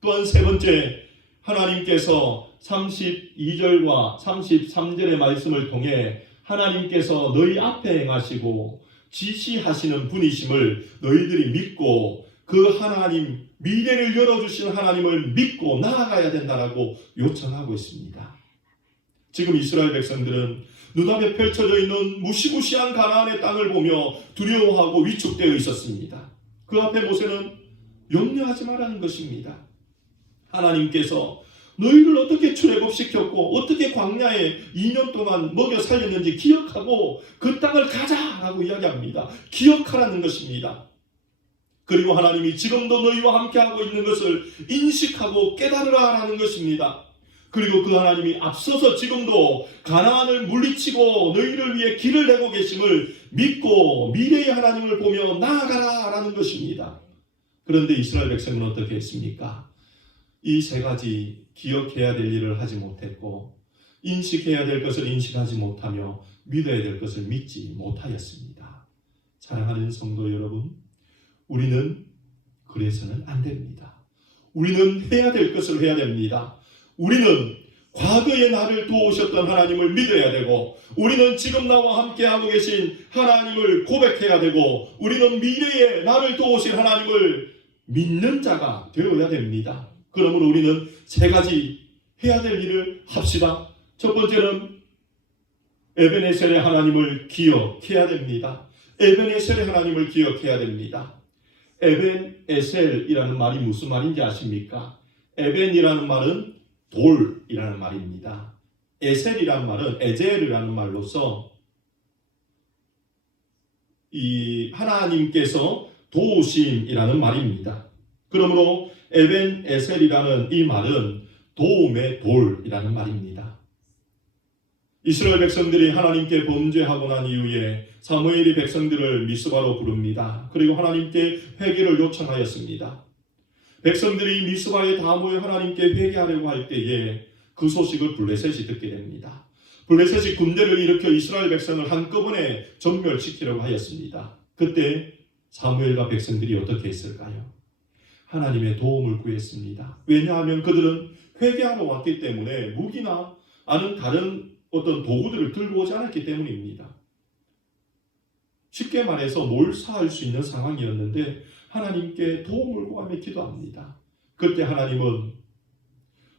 또한 세 번째, 하나님께서 32절과 33절의 말씀을 통해 하나님께서 너희 앞에 행하시고 지시하시는 분이심을 너희들이 믿고 그 하나님, 미래를 열어주신 하나님을 믿고 나아가야 된다라고 요청하고 있습니다. 지금 이스라엘 백성들은 눈앞에 펼쳐져 있는 무시무시한 가나안의 땅을 보며 두려워하고 위축되어 있었습니다. 그 앞에 모세는 염려하지 말라는 것입니다. 하나님께서 너희를 어떻게 출애굽시켰고 어떻게 광야에 2년 동안 먹여 살렸는지 기억하고 그 땅을 가자라고 이야기합니다. 기억하라는 것입니다. 그리고 하나님이 지금도 너희와 함께하고 있는 것을 인식하고 깨달으라라는 것입니다. 그리고 그 하나님이 앞서서 지금도 가나안을 물리치고 너희를 위해 길을 내고 계심을 믿고 미래의 하나님을 보며 나아가라 라는 것입니다. 그런데 이스라엘 백성은 어떻게 했습니까? 이 세 가지 기억해야 될 일을 하지 못했고 인식해야 될 것을 인식하지 못하며 믿어야 될 것을 믿지 못하였습니다. 사랑하는 성도 여러분, 우리는 그래서는 안 됩니다. 우리는 해야 될 것을 해야 됩니다. 우리는 과거에 나를 도우셨던 하나님을 믿어야 되고 우리는 지금 나와 함께하고 계신 하나님을 고백해야 되고 우리는 미래에 나를 도우실 하나님을 믿는 자가 되어야 됩니다. 그러므로 우리는 세 가지 해야 될 일을 합시다. 첫 번째는 에베네셀의 하나님을 기억해야 됩니다. 에베네셀의 하나님을 기억해야 됩니다. 에벤에셀이라는 말이 무슨 말인지 아십니까? 에벤이라는 말은 돌이라는 말입니다. 에셀이라는 말은 에젤이라는 말로서 이 하나님께서 도우심이라는 말입니다. 그러므로 에벤에셀이라는 이 말은 도움의 돌이라는 말입니다. 이스라엘 백성들이 하나님께 범죄하고 난 이후에 사무엘이 백성들을 미스바로 부릅니다. 그리고 하나님께 회개를 요청하였습니다. 백성들이 미스바에 다 모여 하나님께 회개하려고 할 때에 그 소식을 블레셋이 듣게 됩니다. 블레셋이 군대를 일으켜 이스라엘 백성을 한꺼번에 전멸시키려고 하였습니다. 그때 사무엘과 백성들이 어떻게 했을까요? 하나님의 도움을 구했습니다. 왜냐하면 그들은 회개하러 왔기 때문에 무기나 아는 다른 어떤 도구들을 들고 오지 않았기 때문입니다. 쉽게 말해서 몰사할 수 있는 상황이었는데 하나님께 도움을 구하며 기도합니다. 그때 하나님은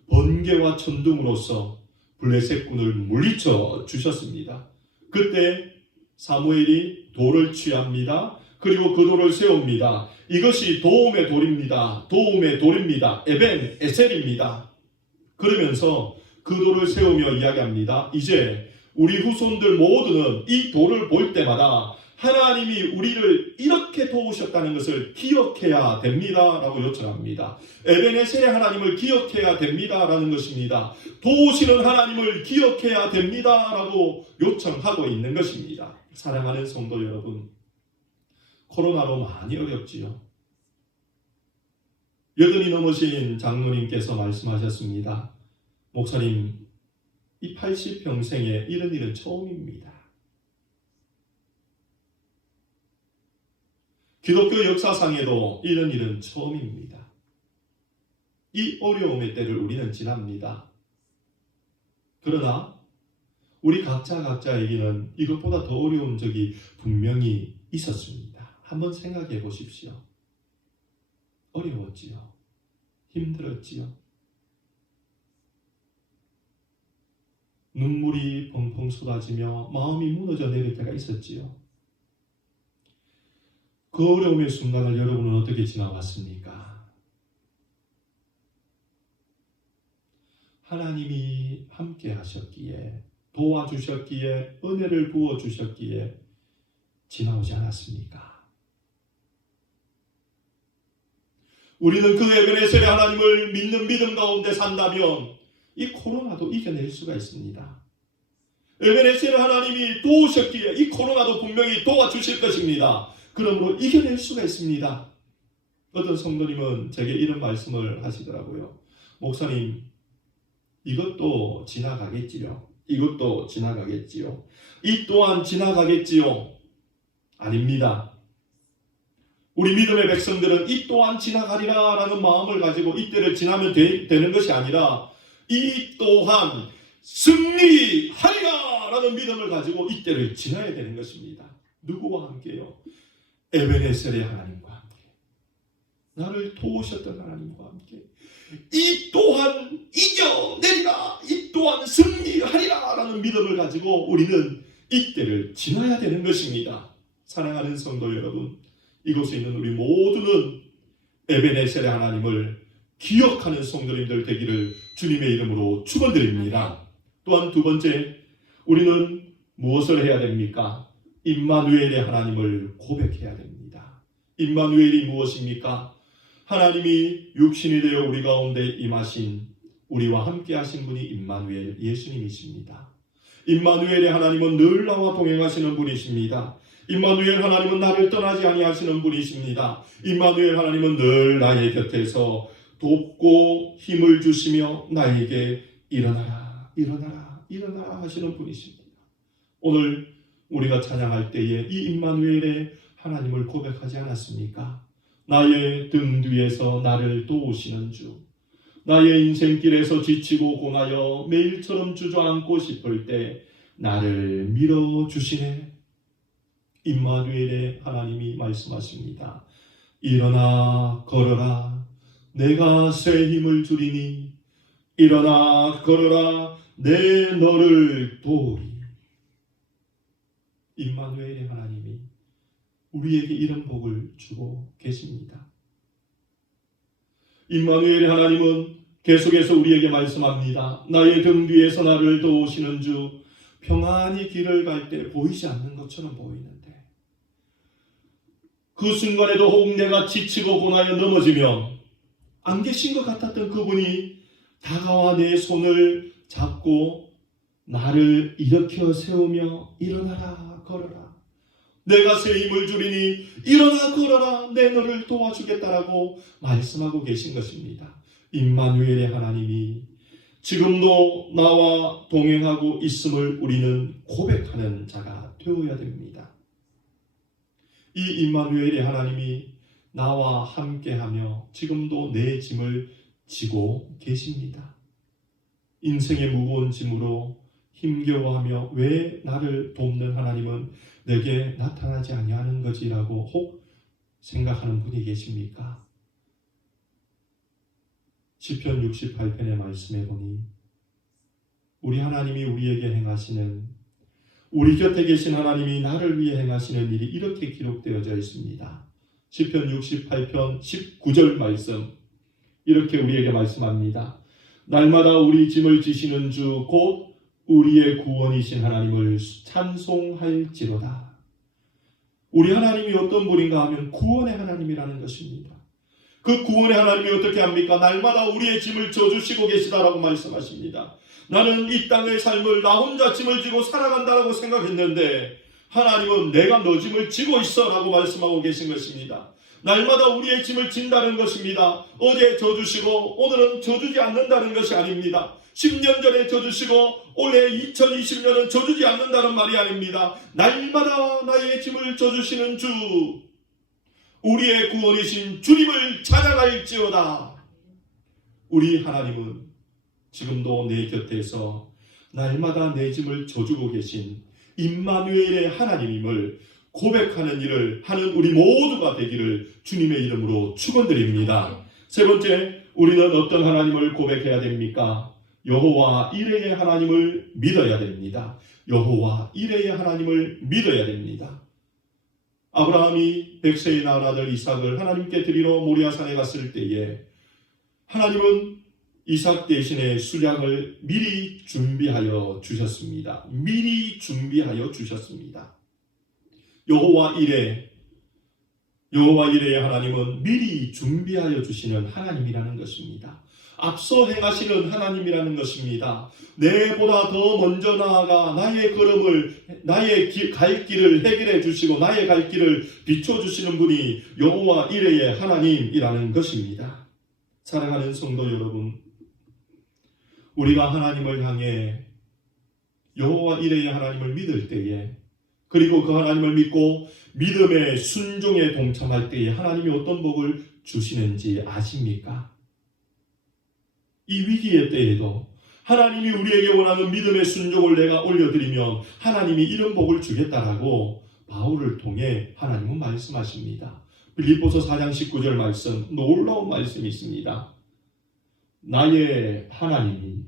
번개와 천둥으로서 블레셋군을 물리쳐 주셨습니다. 그때 사무엘이 돌을 취합니다. 그리고 그 돌을 세웁니다. 이것이 도움의 돌입니다. 도움의 돌입니다. 에벤 에셀입니다. 그러면서 그 돌을 세우며 이야기합니다. 이제 우리 후손들 모두는 이 돌을 볼 때마다 하나님이 우리를 이렇게 도우셨다는 것을 기억해야 됩니다 라고 요청합니다. 에벤에셀의 하나님을 기억해야 됩니다 라는 것입니다. 도우시는 하나님을 기억해야 됩니다 라고 요청하고 있는 것입니다. 사랑하는 성도 여러분, 코로나로 많이 어렵지요. 여든이 넘으신 장로님께서 말씀하셨습니다. 목사님, 이 80평생에 이런 일은 처음입니다. 기독교 역사상에도 이런 일은 처음입니다. 이 어려움의 때를 우리는 지납니다. 그러나 우리 각자에게는 이것보다 더 어려운 적이 분명히 있었습니다. 한번 생각해 보십시오. 어려웠지요. 힘들었지요. 눈물이 펑펑 쏟아지며 마음이 무너져 내릴 때가 있었지요. 그 어려움의 순간을 여러분은 어떻게 지나왔습니까? 하나님이 함께 하셨기에, 도와주셨기에, 은혜를 부어주셨기에 지나오지 않았습니까? 우리는 그 에베네셀의 하나님을 믿는 믿음 가운데 산다면 이 코로나도 이겨낼 수가 있습니다. 에베네셀의 하나님이 도우셨기에 이 코로나도 분명히 도와주실 것입니다. 그러므로 이겨낼 수가 있습니다. 어떤 성도님은 제게 이런 말씀을 하시더라고요. 목사님, 이것도 지나가겠지요. 이것도 지나가겠지요. 이 또한 지나가겠지요. 아닙니다. 우리 믿음의 백성들은 이 또한 지나가리라 라는 마음을 가지고 이때를 지나면 되는 것이 아니라 이 또한 승리하리라 라는 믿음을 가지고 이때를 지나야 되는 것입니다. 누구와 함께요? 에베네셀의 하나님과 함께, 나를 도우셨던 하나님과 함께 이 또한 이겨내리라, 이 또한 승리하리라 라는 믿음을 가지고 우리는 이때를 지나야 되는 것입니다. 사랑하는 성도 여러분, 이곳에 있는 우리 모두는 에베네셀의 하나님을 기억하는 성도님들 되기를 주님의 이름으로 축원드립니다. 또한 두 번째, 우리는 무엇을 해야 됩니까? 임마누엘의 하나님을 고백해야 됩니다. 임마누엘이 무엇입니까? 하나님이 육신이 되어 우리 가운데 임하신 우리와 함께 하신 분이 임마누엘 예수님이십니다. 임마누엘의 하나님은 늘 나와 동행하시는 분이십니다. 임마누엘 하나님은 나를 떠나지 아니하시는 분이십니다. 임마누엘 하나님은 늘 나의 곁에서 돕고 힘을 주시며 나에게 일어나라, 일어나라, 일어나라 하시는 분이십니다. 오늘 우리가 찬양할 때에 이 임마누엘의 하나님을 고백하지 않았습니까? 나의 등 뒤에서 나를 도우시는 주, 나의 인생길에서 지치고 공하여 매일처럼 주저앉고 싶을 때 나를 밀어주시네. 임마누엘의 하나님이 말씀하십니다. 일어나 걸어라, 내가 새 힘을 주리니. 일어나 걸어라, 내 너를 도우리. 임마누엘의 하나님이 우리에게 이런 복을 주고 계십니다. 임마누엘의 하나님은 계속해서 우리에게 말씀합니다. 나의 등 뒤에서 나를 도우시는 주, 평안히 길을 갈 때 보이지 않는 것처럼 보이는데 그 순간에도 혹 내가 지치고 고나여 넘어지면 안 계신 것 같았던 그분이 다가와 내 손을 잡고 나를 일으켜 세우며 일어나라 걸어라, 내가 새 힘을 주리니 일어나 걸어라, 내 너를 도와주겠다라고 말씀하고 계신 것입니다. 임마누엘의 하나님이 지금도 나와 동행하고 있음을 우리는 고백하는 자가 되어야 됩니다. 이 임마누엘의 하나님이 나와 함께하며 지금도 내 짐을 지고 계십니다. 인생의 무거운 짐으로 힘겨워하며 왜 나를 돕는 하나님은 내게 나타나지 아니하는 거지라고 혹 생각하는 분이 계십니까? 시편 68편의 말씀에 보니 우리 하나님이 우리에게 행하시는, 우리 곁에 계신 하나님이 나를 위해 행하시는 일이 이렇게 기록되어져 있습니다. 시편 68편 19절 말씀, 이렇게 우리에게 말씀합니다. 날마다 우리 짐을 지시는 주 곧 우리의 구원이신 하나님을 찬송할지로다. 우리 하나님이 어떤 분인가 하면 구원의 하나님이라는 것입니다. 그 구원의 하나님이 어떻게 합니까? 날마다 우리의 짐을 져주시고 계시다라고 말씀하십니다. 나는 이 땅의 삶을 나 혼자 짐을 지고 살아간다라고 생각했는데 하나님은 내가 너 짐을 지고 있어 라고 말씀하고 계신 것입니다. 날마다 우리의 짐을 진다는 것입니다. 어제 져주시고 오늘은 져주지 않는다는 것이 아닙니다. 10년 전에 져주시고 올해 2020년은 져주지 않는다는 말이 아닙니다. 날마다 나의 짐을 져주시는 주, 우리의 구원이신 주님을 찬양할지어다. 우리 하나님은 지금도 내 곁에서 날마다 내 짐을 져주고 계신 임마누엘의 하나님임을 고백하는 일을 하는 우리 모두가 되기를 주님의 이름으로 축원드립니다. 세 번째, 우리는 어떤 하나님을 고백해야 됩니까? 여호와 이레의 하나님을 믿어야 됩니다. 여호와 이레의 하나님을 믿어야 됩니다. 아브라함이 백세에 낳은 아들 이삭을 하나님께 드리러 모리아산에 갔을 때에 하나님은 이삭 대신에 수량을 미리 준비하여 주셨습니다. 미리 준비하여 주셨습니다. 여호와 이레의 하나님은 미리 준비하여 주시는 하나님이라는 것입니다. 앞서 행하시는 하나님이라는 것입니다. 내보다 더 먼저 나아가 나의 걸음을, 나의 갈 길을 해결해 주시고 나의 갈 길을 비춰주시는 분이 여호와 이레의 하나님이라는 것입니다. 사랑하는 성도 여러분, 우리가 하나님을 향해 여호와 이레의 하나님을 믿을 때에, 그리고 그 하나님을 믿고 믿음의 순종에 동참할 때에 하나님이 어떤 복을 주시는지 아십니까? 이 위기의 때에도 하나님이 우리에게 원하는 믿음의 순종을 내가 올려드리면 하나님이 이런 복을 주겠다라고 바울을 통해 하나님은 말씀하십니다. 빌립보서 4장 19절 말씀, 놀라운 말씀이 있습니다. 나의 하나님이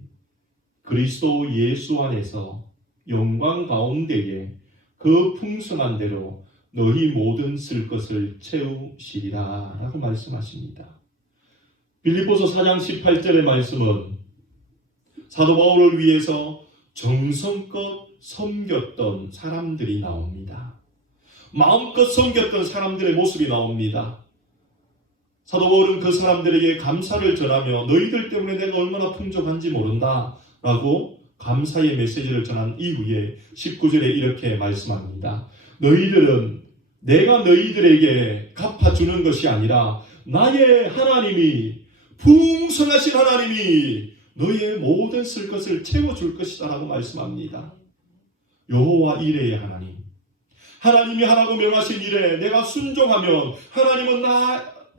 그리스도 예수 안에서 영광 가운데에 그 풍성한 대로 너희 모든 쓸 것을 채우시리라 라고 말씀하십니다. 빌립보서 4장 18절의 말씀은 사도 바울을 위해서 정성껏 섬겼던 사람들이 나옵니다. 마음껏 섬겼던 사람들의 모습이 나옵니다. 사도 바울은 그 사람들에게 감사를 전하며 너희들 때문에 내가 얼마나 풍족한지 모른다 라고 감사의 메시지를 전한 이후에 19절에 이렇게 말씀합니다. 너희들은 내가 너희들에게 갚아주는 것이 아니라 나의 하나님이, 풍성하신 하나님이 너희의 모든 쓸 것을 채워줄 것이다 라고 말씀합니다. 여호와 이레의 하나님, 하나님이 하라고 명하신 일에 내가 순종하면 하나님은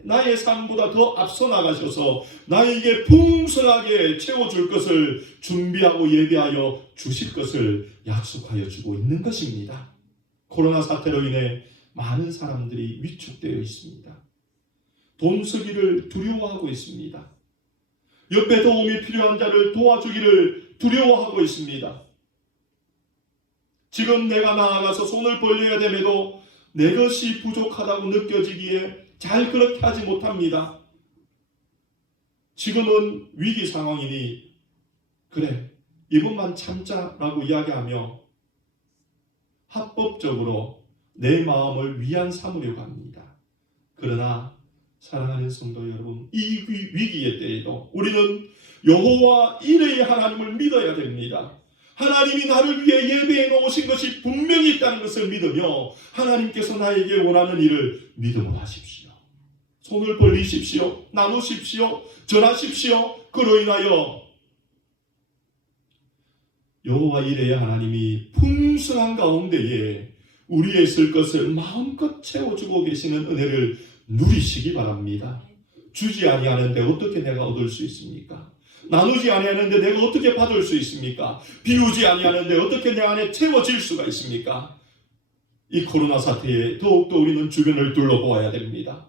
나의 삶보다 더 앞서 나가셔서 나에게 풍성하게 채워줄 것을 준비하고 예비하여 주실 것을 약속하여 주고 있는 것입니다. 코로나 사태로 인해 많은 사람들이 위축되어 있습니다. 돈 쓰기를 두려워하고 있습니다. 옆에 도움이 필요한 자를 도와주기를 두려워하고 있습니다. 지금 내가 나아가서 손을 벌려야 됨에도 내 것이 부족하다고 느껴지기에 잘 그렇게 하지 못합니다. 지금은 위기 상황이니 그래 이번만 참자라고 이야기하며 합법적으로 내 마음을 위안 삼으려고 합니다. 그러나 사랑하는 성도 여러분, 이 위기의 때에도 우리는 여호와 이레의 하나님을 믿어야 됩니다. 하나님이 나를 위해 예배해 놓으신 것이 분명히 있다는 것을 믿으며 하나님께서 나에게 원하는 일을 믿음으로 하십시오. 손을 벌리십시오. 나누십시오. 전하십시오. 그로 인하여 여호와 이레의 하나님이 풍성한 가운데에 우리의 쓸 것을 마음껏 채워주고 계시는 은혜를 누리시기 바랍니다. 주지 아니하는데 어떻게 내가 얻을 수 있습니까? 나누지 아니하는데 내가 어떻게 받을 수 있습니까? 비우지 아니하는데 어떻게 내 안에 채워질 수가 있습니까? 이 코로나 사태에 더욱더 우리는 주변을 둘러보아야 됩니다.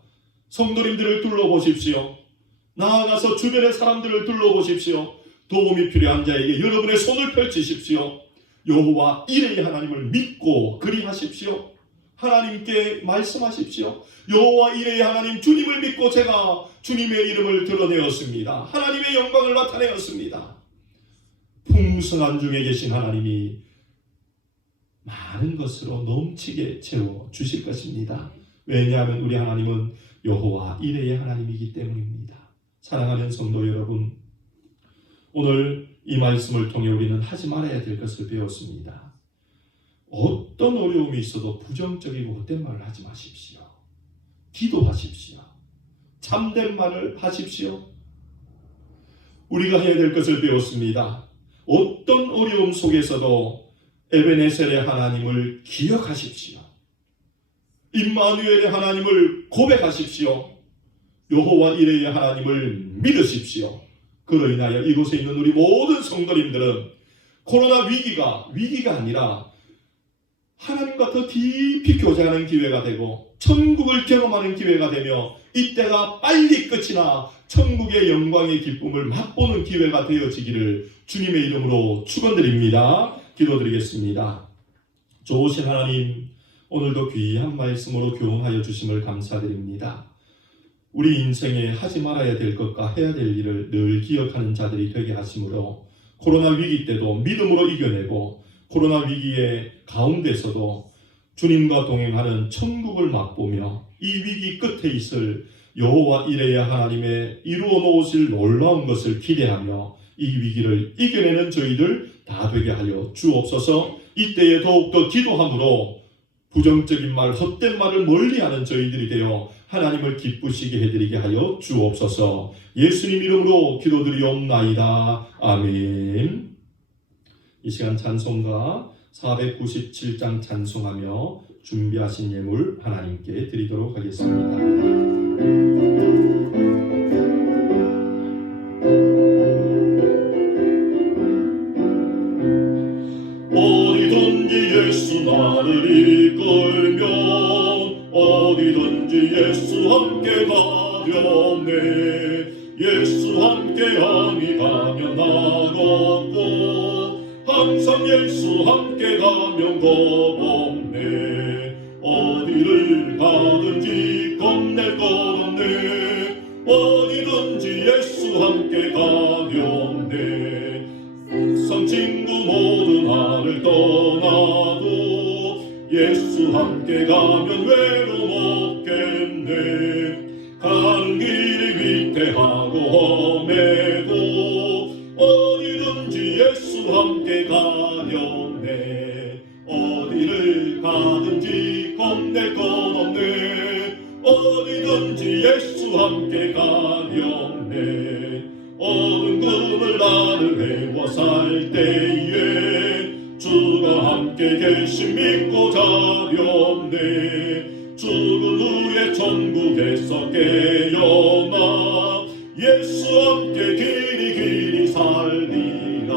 성도님들을 둘러보십시오. 나아가서 주변의 사람들을 둘러보십시오. 도움이 필요한 자에게 여러분의 손을 펼치십시오. 여호와 이레의 하나님을 믿고 그리하십시오. 하나님께 말씀하십시오. 여호와 이레의 하나님, 주님을 믿고 제가 주님의 이름을 드러내었습니다. 하나님의 영광을 나타내었습니다. 풍성한 중에 계신 하나님이 많은 것으로 넘치게 채워주실 것입니다. 왜냐하면 우리 하나님은 여호와 이레의 하나님이기 때문입니다. 사랑하는 성도 여러분, 오늘 이 말씀을 통해 우리는 하지 말아야 될 것을 배웠습니다. 어떤 어려움이 있어도 부정적이고 헛된 말을 하지 마십시오. 기도하십시오. 참된 말을 하십시오. 우리가 해야 될 것을 배웠습니다. 어떤 어려움 속에서도 에베네셀의 하나님을 기억하십시오. 임마누엘의 하나님을 고백하십시오. 여호와 이레의 하나님을 믿으십시오. 그로 인하여 이곳에 있는 우리 모든 성도님들은 코로나 위기가 아니라 하나님과 더 깊이 교제하는 기회가 되고 천국을 경험하는 기회가 되며 이때가 빨리 끝이 나 천국의 영광의 기쁨을 맛보는 기회가 되어지기를 주님의 이름으로 축원드립니다. 기도드리겠습니다. 좋으신 하나님, 오늘도 귀한 말씀으로 교훈하여 주심을 감사드립니다. 우리 인생에 하지 말아야 될 것과 해야 될 일을 늘 기억하는 자들이 되게 하심으로 코로나 위기 때도 믿음으로 이겨내고 코로나 위기의 가운데서도 주님과 동행하는 천국을 맛보며 이 위기 끝에 있을 여호와 이레의 하나님의 이루어 놓으실 놀라운 것을 기대하며 이 위기를 이겨내는 저희들 다 되게 하여 주옵소서. 이때에 더욱더 기도함으로 부정적인 말, 헛된 말을 멀리하는 저희들이 되어 하나님을 기쁘시게 해드리게 하여 주옵소서. 예수님 이름으로 기도드리옵나이다. 아멘. 이 시간 찬송가 497장 찬송하며 준비하신 예물 하나님께 드리도록 하겠습니다. 어디든지 예수 나를 이끌면 어디든지 예수 함께 가렵네. 예수 함께하니 가면 나겠고 항상 예수 함께 가면 겁없네. 어디를 가든지 겁낼 것 없네. 어디든지 예수 함께 가면 돼. 세상 친구 모두 나를 떠나도 예수 함께 가면 외로움 없겠네. 가는 길이 위태하고 험해도 어디든지 예수 함께 가려네. 어디를 가든지 겁낼 것 없네. 어디든지 예수 함께 가려네. 어두운 꿈을 나를 헤워 살 때에 주가 함께 계심 믿고 자렵네. 죽은 후에 천국에서 깨어나 예수 함께 길이 살리라.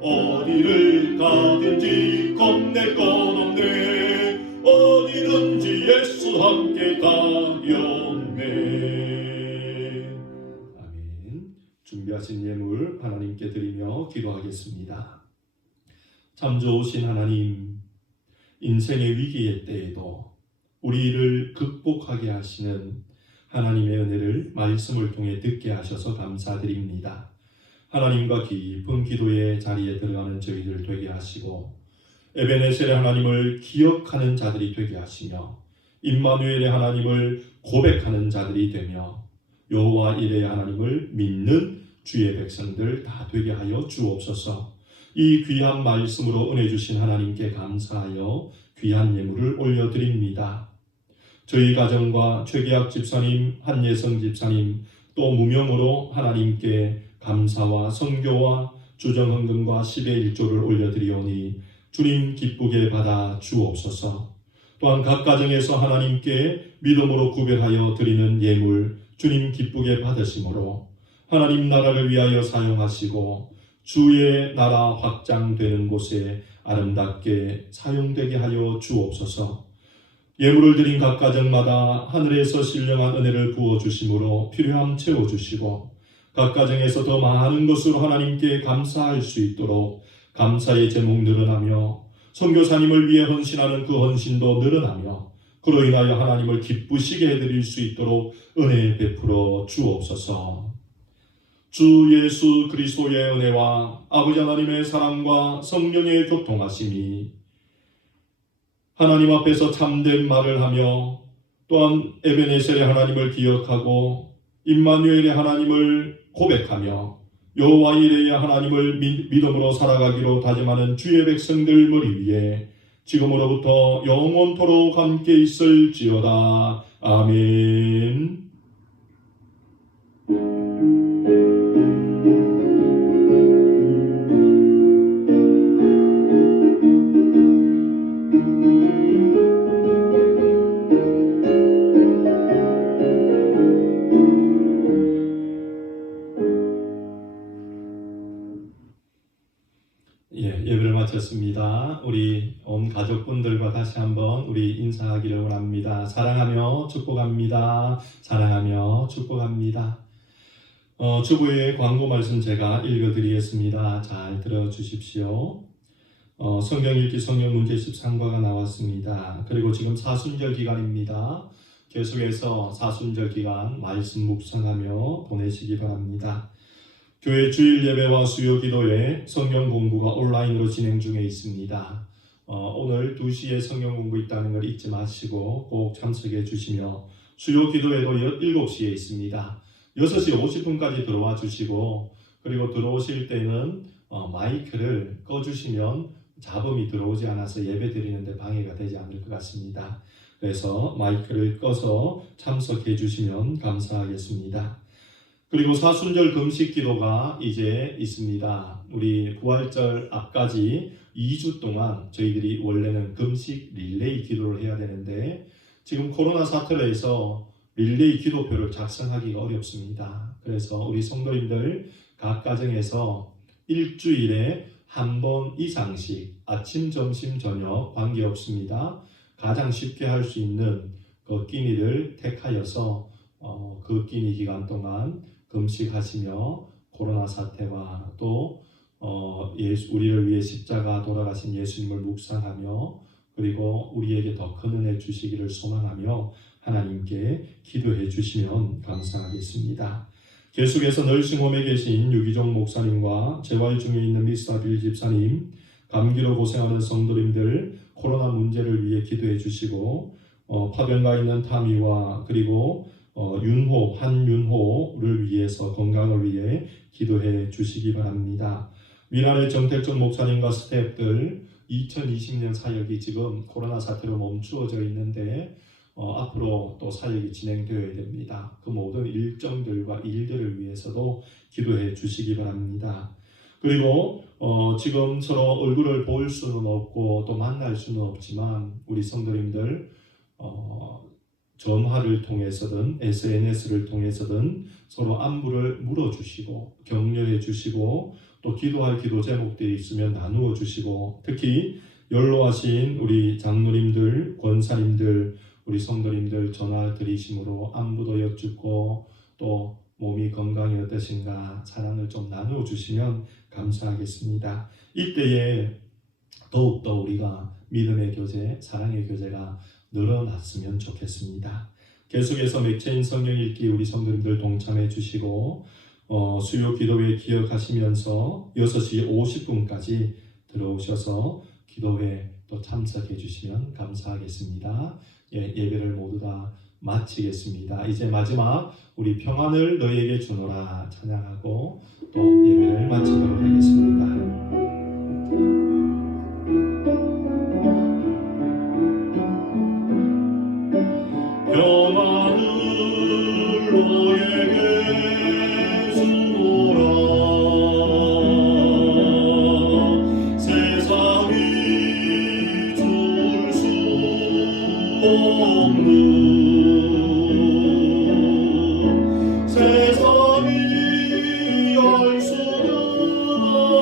어디를 가든지 겁낼 것 없네. 어디든지 예수 함께 가렵네. 아멘. 준비하신 예물 하나님께 드리며 기도하겠습니다. 참 좋으신 하나님, 인생의 위기의 때에도 우리를 극복하게 하시는 하나님의 은혜를 말씀을 통해 듣게 하셔서 감사드립니다. 하나님과 깊은 기도의 자리에 들어가는 저희들 되게 하시고 에베네셀의 하나님을 기억하는 자들이 되게 하시며 임마누엘의 하나님을 고백하는 자들이 되며 여호와 이레의 하나님을 믿는 주의 백성들 다 되게 하여 주옵소서. 이 귀한 말씀으로 은혜 주신 하나님께 감사하여 귀한 예물을 올려드립니다. 저희 가정과 최계학 집사님, 한예성 집사님, 또 무명으로 하나님께 감사와 선교와 주정헌금과 10의 1조를 올려드리오니 주님 기쁘게 받아 주옵소서. 또한 각 가정에서 하나님께 믿음으로 구별하여 드리는 예물 주님 기쁘게 받으심으로 하나님 나라를 위하여 사용하시고 주의 나라 확장되는 곳에 아름답게 사용되게 하여 주옵소서. 예물을 드린 각 가정마다 하늘에서 신령한 은혜를 부어주심으로 필요함 채워주시고 각 가정에서 더 많은 것으로 하나님께 감사할 수 있도록 감사의 제목 늘어나며 선교사님을 위해 헌신하는 그 헌신도 늘어나며 그로 인하여 하나님을 기쁘시게 해드릴 수 있도록 은혜 베풀어 주옵소서. 주 예수 그리스도의 은혜와 아버지 하나님의 사랑과 성령의 교통하심이 하나님 앞에서 참된 말을 하며 또한 에베네셀의 하나님을 기억하고 임마누엘의 하나님을 고백하며 여호와 이레의 하나님을 믿음으로 살아가기로 다짐하는 주의 백성들 머리 위에 지금으로부터 영원토록 함께 있을지어다. 아멘. 예배를 마쳤습니다. 우리 온 가족분들과 다시 한번 우리 인사하기를 원합니다. 사랑하며 축복합니다. 사랑하며 축복합니다. 주부의 광고 말씀 제가 읽어드리겠습니다. 잘 들어주십시오. 성경 읽기 성경 문제 13과가 나왔습니다. 그리고 지금 사순절 기간입니다. 계속해서 사순절 기간 말씀 묵상하며 보내시기 바랍니다. 교회 주일 예배와 수요 기도회 성경 공부가 온라인으로 진행 중에 있습니다. 오늘 2시에 성경 공부 있다는 걸 잊지 마시고 꼭 참석해 주시며 수요 기도회도 7시에 있습니다. 6시 50분까지 들어와 주시고 그리고 들어오실 때는 마이크를 꺼주시면 잡음이 들어오지 않아서 예배 드리는데 방해가 되지 않을 것 같습니다. 그래서 마이크를 꺼서 참석해 주시면 감사하겠습니다. 그리고 사순절 금식 기도가 이제 있습니다. 우리 부활절 앞까지 2주 동안 저희들이 원래는 금식 릴레이 기도를 해야 되는데 지금 코로나 사태로 해서 릴레이 기도표를 작성하기가 어렵습니다. 그래서 우리 성도님들 각 가정에서 일주일에 한 번 이상씩 아침, 점심, 저녁 관계없습니다. 가장 쉽게 할 수 있는 그 끼니를 택하여서 그 끼니 기간 동안 금식하시며 코로나 사태와 또 우리를 위해 십자가 돌아가신 예수님을 묵상하며 그리고 우리에게 더 큰 은혜 주시기를 소망하며 하나님께 기도해 주시면 감사하겠습니다. 계속해서 널싱홈에 계신 유기종 목사님과 재활 중에 있는 미스터빌 집사님, 감기로 고생하는 성도님들 코로나 문제를 위해 기도해 주시고 파병가 있는 타미와 그리고 한윤호를 위해서 건강을 위해 기도해 주시기 바랍니다. 미란의 정택종 목사님과 스태프들 2020년 사역이 지금 코로나 사태로 멈추어져 있는데 앞으로 또 사역이 진행되어야 됩니다. 그 모든 일정들과 일들을 위해서도 기도해 주시기 바랍니다. 그리고 지금 서로 얼굴을 볼 수는 없고 또 만날 수는 없지만 우리 성도님들 전화를 통해서든 SNS를 통해서든 서로 안부를 물어주시고 격려해 주시고 또 기도할 기도 제목들이 있으면 나누어 주시고 특히 연로하신 우리 장로님들, 권사님들, 우리 성도님들 전화 드리심으로 안부도 여쭙고 또 몸이 건강이 어떠신가 사랑을 좀 나누어 주시면 감사하겠습니다. 이때에 더욱더 우리가 믿음의 교제, 사랑의 교제가 늘어났으면 좋겠습니다. 계속해서 맥체인 성경 읽기 우리 성도님들 동참해 주시고 수요 기도회 기억하시면서 6시 50분까지 들어오셔서 기도회 또 참석해 주시면 감사하겠습니다. 예배를 모두 다 마치겠습니다. 이제 마지막 우리 평안을 너희에게 주노라 찬양하고 또 예배를 마치도록 하겠습니다. 평안을 너희에게 주노라 세상이 줄 수 없는 세상이 알 수는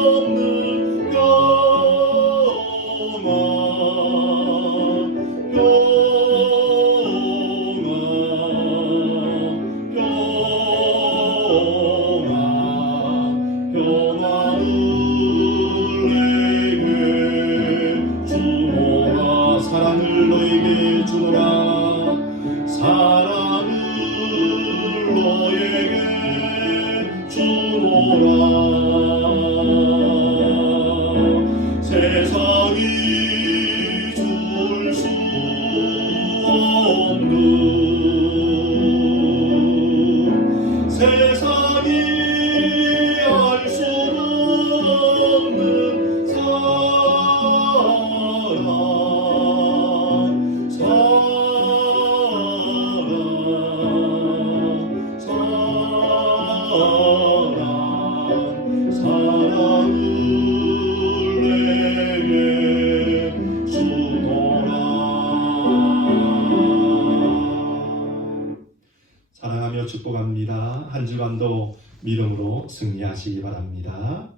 없는 평안 평안을 내게 주노라 사랑을 너에게 주노라 사랑을 너에게 주노라 세상이 줄 수 없는 세상이 알 수는 없는 사랑 사랑을 내게 주노라 사랑하며 축복합니다. 한 주간도 믿음으로 승리하시기 바랍니다.